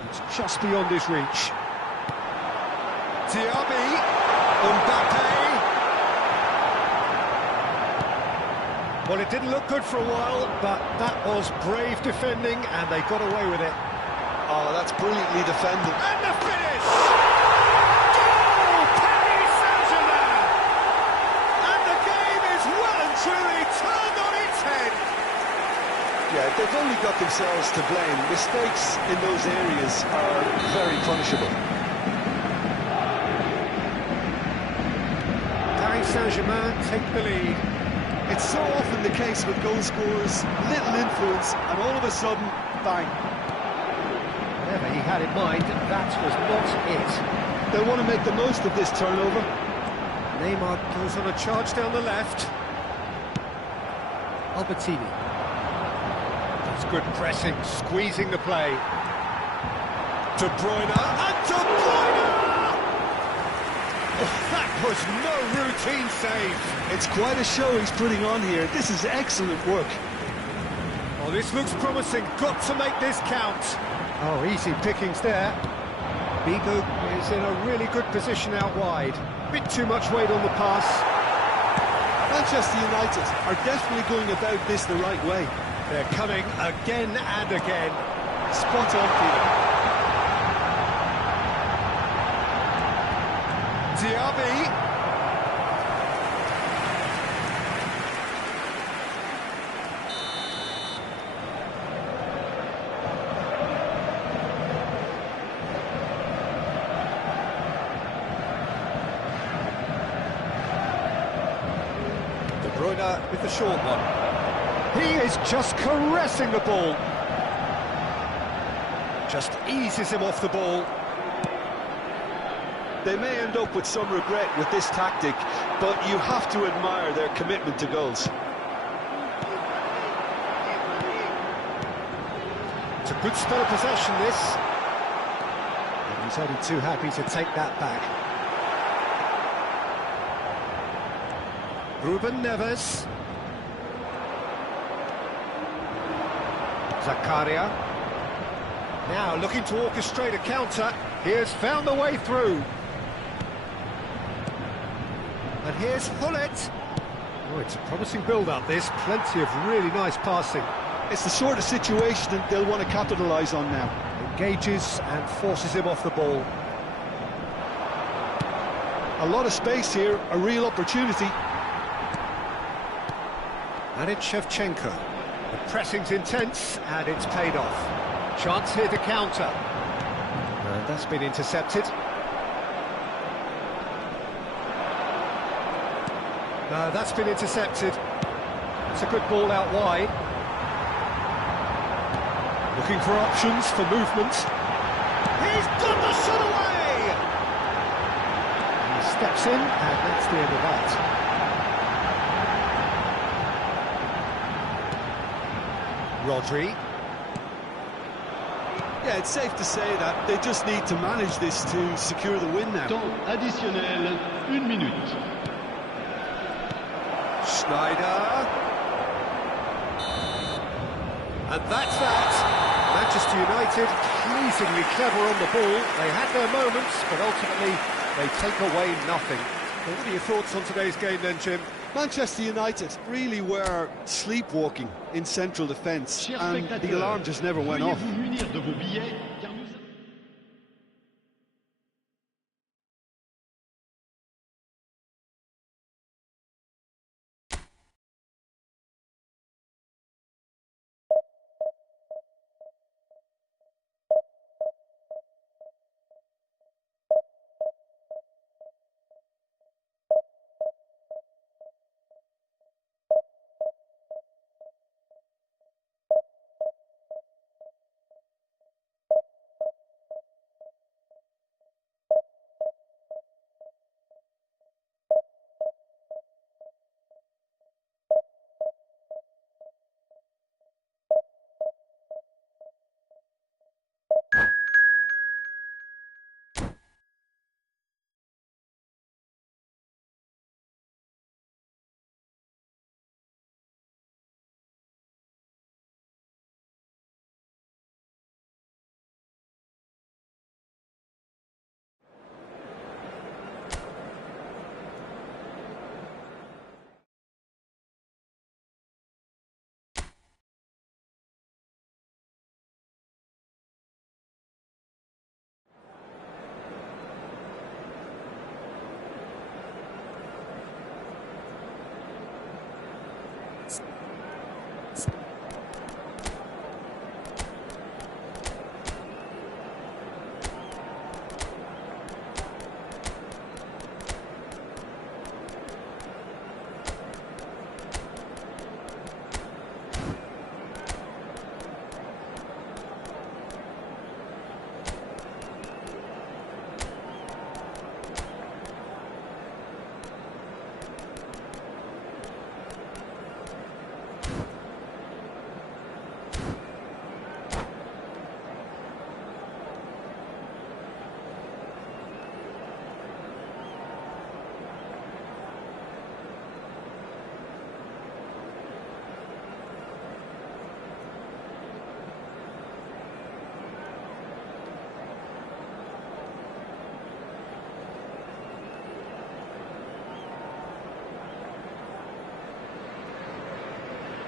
It's just beyond his reach. Diaby. Mbappe. Well, it didn't look good for a while, but that was brave defending, and they got away with it. Oh, that's brilliantly defended. And the finish! Goal! Paris Saint-Germain! And the game is well and truly turned on its head. Yeah, they've only got themselves to blame. Mistakes in those areas are very punishable. Paris Saint-Germain take the lead. It's so often the case with goal scorers, little influence, and all of a sudden, bang. Whatever he had in mind, that was not it. They'll want to make the most of this turnover. Neymar goes on a charge down the left. Albertini. That's good pressing, squeezing the play. De Bruyne, and De Bruyne! Oh, that was no routine save. It's quite a show he's putting on here. This is excellent work. Oh, this looks promising. Got to make this count. Oh, easy pickings there. Bigu is in a really good position out wide. Bit too much weight on the pass. Manchester United are definitely going about this the right way. They're coming again and again. Spot on, Peter. Diaby. De Bruyne with the short one. He is just caressing the ball. Just eases him off the ball. They may end up with some regret with this tactic, but you have to admire their commitment to goals. It's a good spell of possession, this. And he's only too happy to take that back. Ruben Neves. Zakaria. Now looking to orchestrate a counter. He has found the way through. And here's Hullet. Oh, it's a promising build-up, this. Plenty of really nice passing. It's the sort of situation that they'll want to capitalise on now. Engages and forces him off the ball. A lot of space here, a real opportunity. And it's Shevchenko. The pressing's intense, and it's paid off. Chance here to counter. And that's been intercepted. No, that's been intercepted. It's a good ball out wide. Looking for options for movement. He's got the shot away! He steps in, and that's the end of that. Rodri. Yeah, it's safe to say that they just need to manage this to secure the win now. Temps additionnel, 1 minute. Schneider. And that's that. Manchester United pleasingly clever on the ball. They had their moments, but ultimately they take away nothing. Well, what are your thoughts on today's game then, Jim? Manchester United really were sleepwalking in central defence, and the alarm just never went off. Veuillez vous munir de vos billets, car nous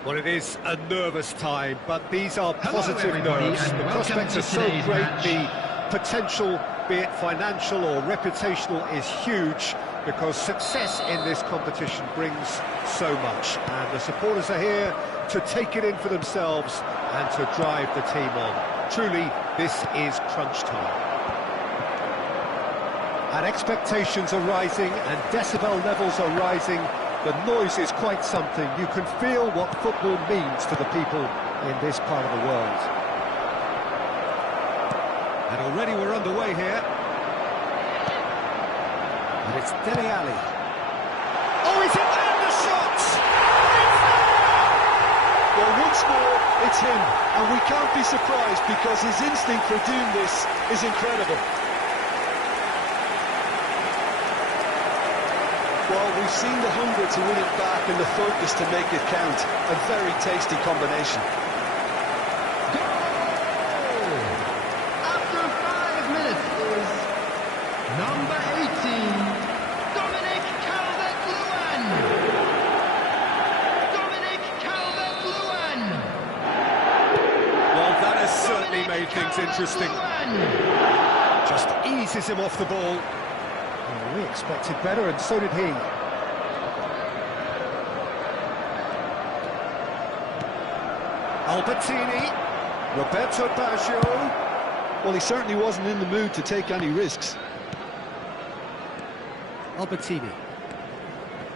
Well, it is a nervous time, but these are positive everybody, nerves. and The welcome prospects to are so today's great, match. the potential, be it financial or reputational, is huge, because success in this competition brings so much. And the supporters are here to take it in for themselves and to drive the team on. Truly, this is crunch time. And expectations are rising, and decibel levels are rising. The noise is quite something. You can feel what football means to the people in this part of the world. And already we're underway here. And it's Dele Alli. Oh, he's hit and the shot! Well, once more, it's him, and we can't be surprised because his instinct for doing this is incredible. Well, we've seen the hunger to win it back and the focus to make it count. A very tasty combination. Goal! After 5 minutes is number 18, Dominic Calvert-Lewin. Dominic Calvert-Lewin. Well, that has certainly made things interesting. Just eases him off the ball. Well, we expected better, and so did he. Albertini, Roberto Baggio. Well, he certainly wasn't in the mood to take any risks. Albertini,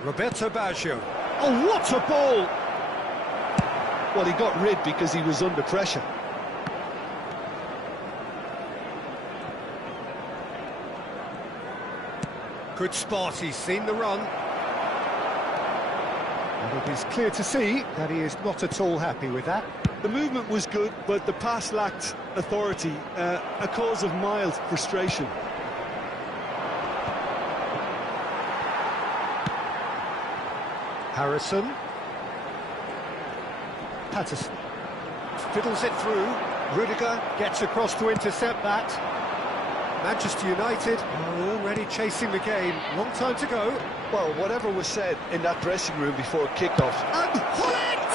Roberto Baggio. Oh, what a ball! Well, he got rid because he was under pressure. Good spot, he's seen the run. And it is clear to see that he is not at all happy with that. The movement was good, but the pass lacked authority, a cause of mild frustration. Harrison. Patterson. Fiddles it through. Rudiger gets across to intercept that. Manchester United are already chasing the game. Long time to go. Well, whatever was said in that dressing room before kickoff. And Hullet!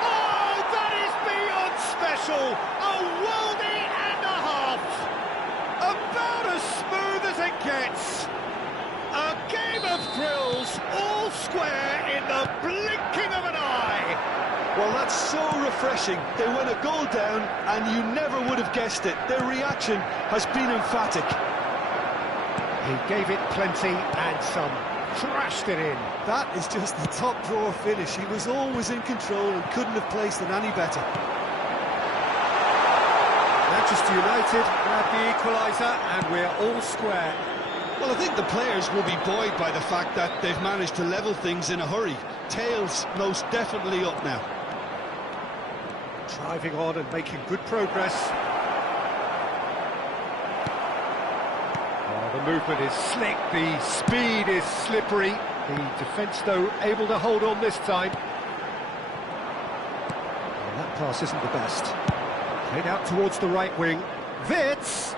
Oh, that is beyond special! A worldie and a half! About as smooth as it gets! A game of thrills, all square in the blinking of an eye! Well, that's so refreshing. They went a goal down, and you never would have guessed it. Their reaction has been emphatic. He gave it plenty and some. Crashed it in. That is just the top drawer finish. He was always in control and couldn't have placed it any better. Manchester United grab the equaliser, and we're all square. Well, I think the players will be buoyed by the fact that they've managed to level things in a hurry. Tails most definitely up now. Driving on and making good progress. Oh, the movement is slick, the speed is slippery. The defence, though, able to hold on this time. Oh, that pass isn't the best. Played out towards the right wing. Wits!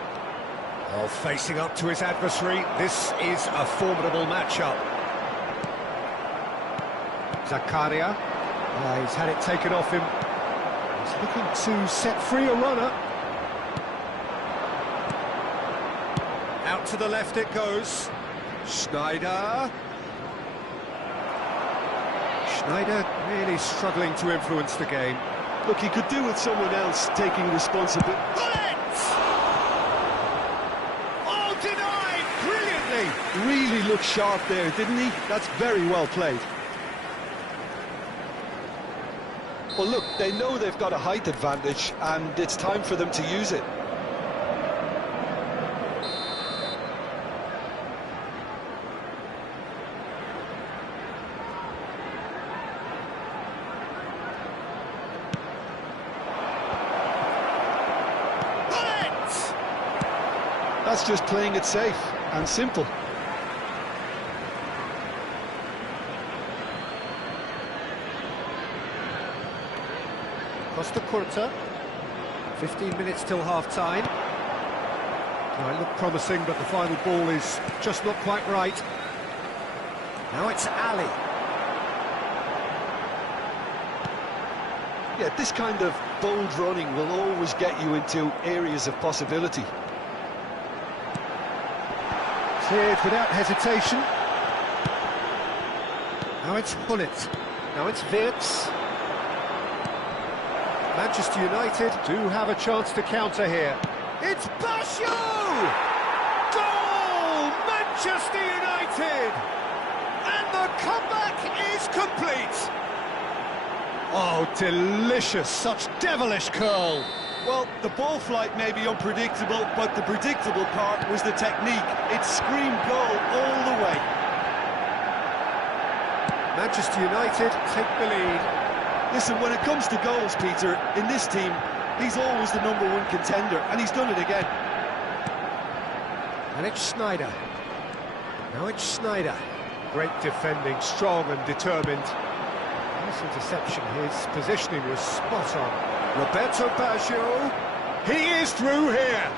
Oh, facing up to his adversary. This is a formidable matchup. Zakaria. He's had it taken off him. He's looking to set free a runner. Out to the left it goes. Schneider. Schneider really struggling to influence the game. Look, he could do with someone else taking responsibility. Oh, denied brilliantly. Really looked sharp there, didn't he? That's very well played. Well, look, they know they've got a height advantage, and it's time for them to use it. That's just playing it safe and simple. Costa Curta. 15 minutes till half-time. It looked promising, but the final ball is just not quite right. Now it's Ali. Yeah, this kind of bold running will always get you into areas of possibility. Cleared without hesitation. Now it's Hullet. Now it's Wirtz. Manchester United do have a chance to counter here. It's Basho! Goal! Manchester United! And the comeback is complete! Oh, delicious, such devilish curl. Well, the ball flight may be unpredictable, but the predictable part was the technique. It screamed goal all the way. Manchester United take the lead. Listen, when it comes to goals, Peter, in this team, he's always the #1 contender, and he's done it again. And it's Sneijder. Now it's Sneijder. Great defending, strong and determined. Nice interception, his positioning was spot on. Roberto Baggio, he is through here.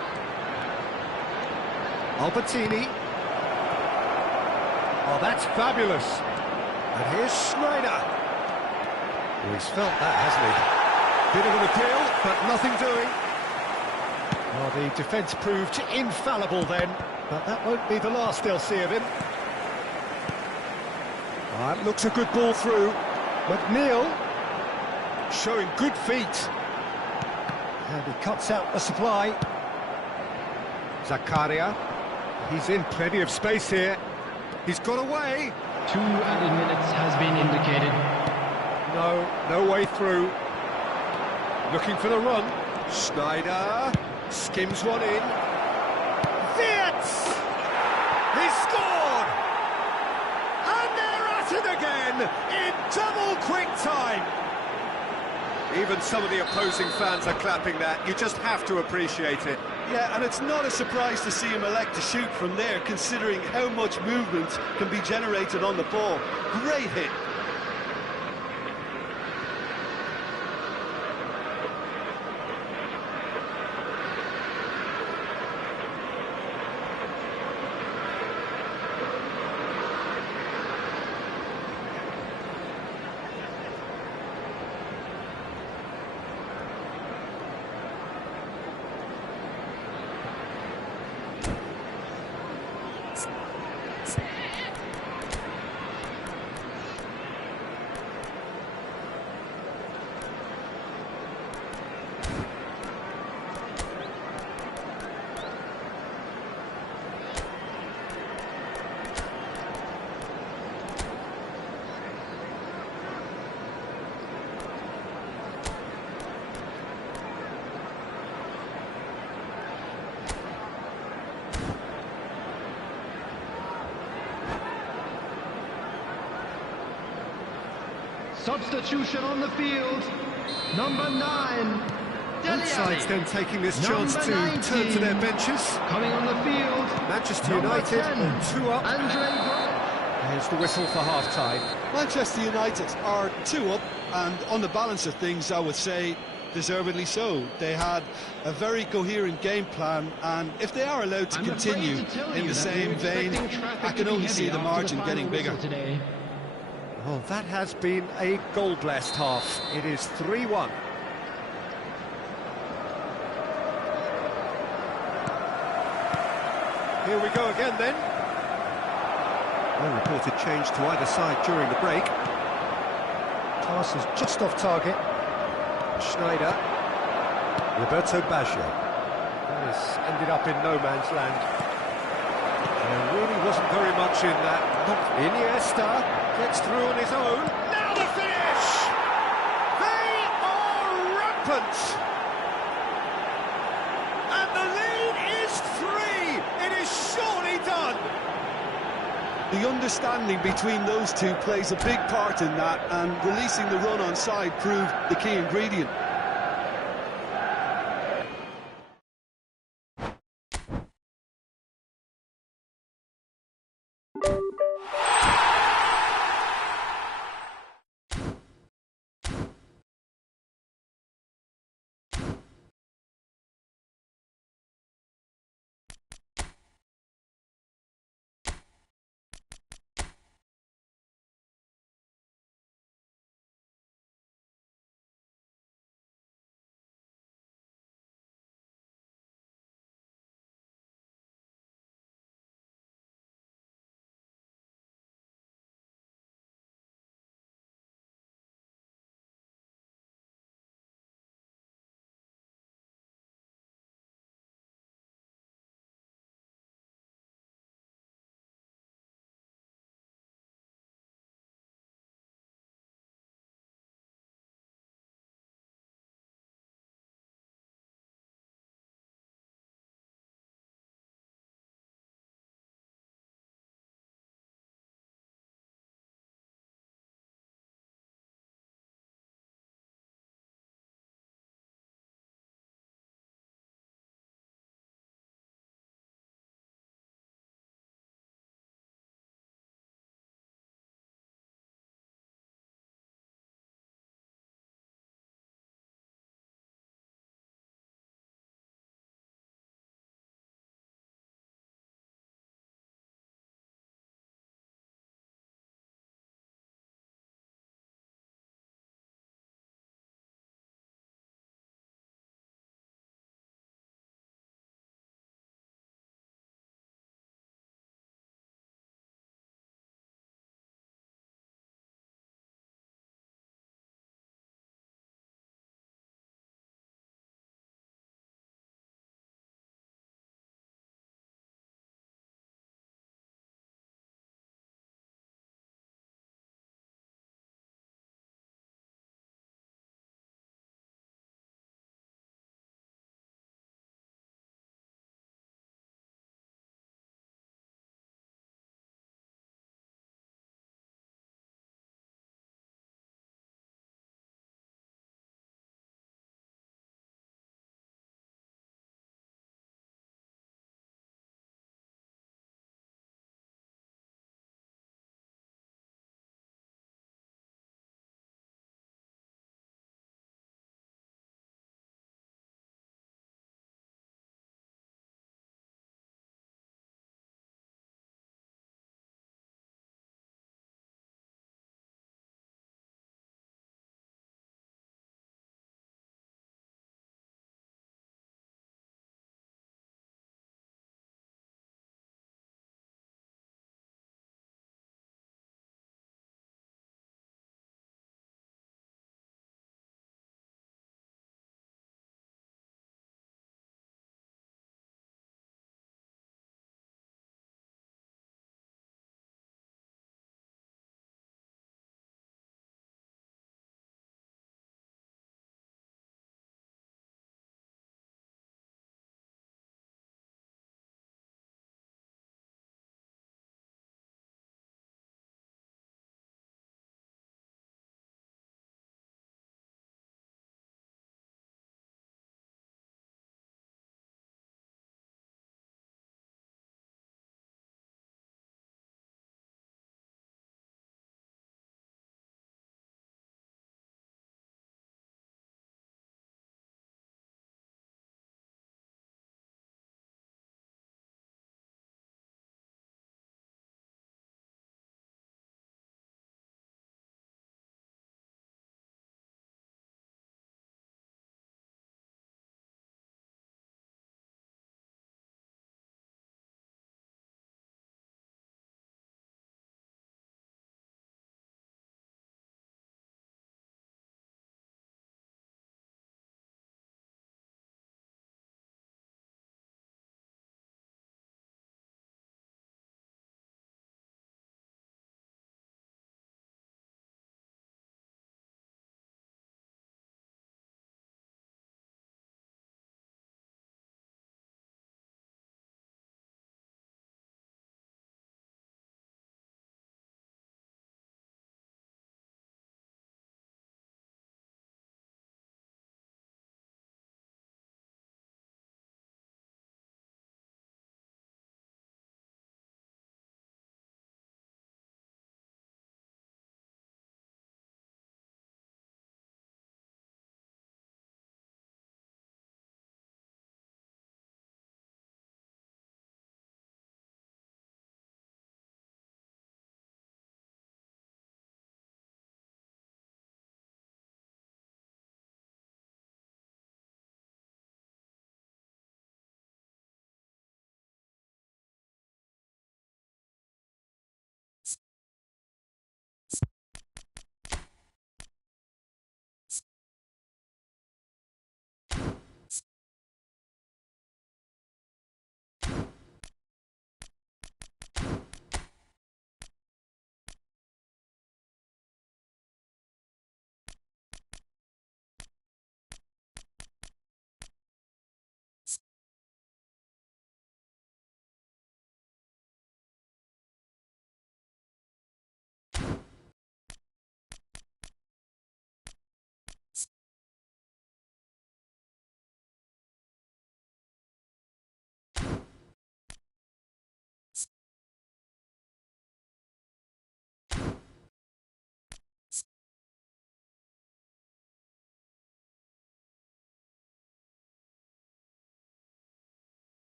Albertini. Oh, that's fabulous. And here's Sneijder. Oh, he's felt that, hasn't he? Bit of an appeal, but nothing doing. Well, the defence proved infallible then, but that won't be the last they'll see of him. That looks a good ball through. McNeil showing good feet. And he cuts out the supply. Zakaria. He's in plenty of space here. He's got away. 2 added minutes has been indicated. No way through. Looking for the run. Sneijder skims one in. Wirtz! He scored! And they're at it again in double quick time. Even some of the opposing fans are clapping that. You just have to appreciate it. Yeah, and it's not a surprise to see him elect to shoot from there, considering how much movement can be generated on the ball. Great hit. Substitution on the field. Number 9. Both sides then taking this chance to 19. turn to their benches. Coming on the field. Manchester Number United 10, on 2 up. Here's the whistle for half-time. Manchester United are 2 up, and on the balance of things, I would say deservedly so. They had a very coherent game plan, and if they are allowed to continue in the same vein, I can only see the margin getting bigger. Today. Well, that has been a goal-blessed half. It is 3-1. Here we go again then. No reported change to either side during the break. Pass is just off target. Sneijder. Roberto Baggio. This ended up in no man's land. There really wasn't very much in that. Iniesta gets through on his own. Now the finish! They are rampant! And the lead is 3! It is surely done! The understanding between those two plays a big part in that, and releasing the run on side proved the key ingredient.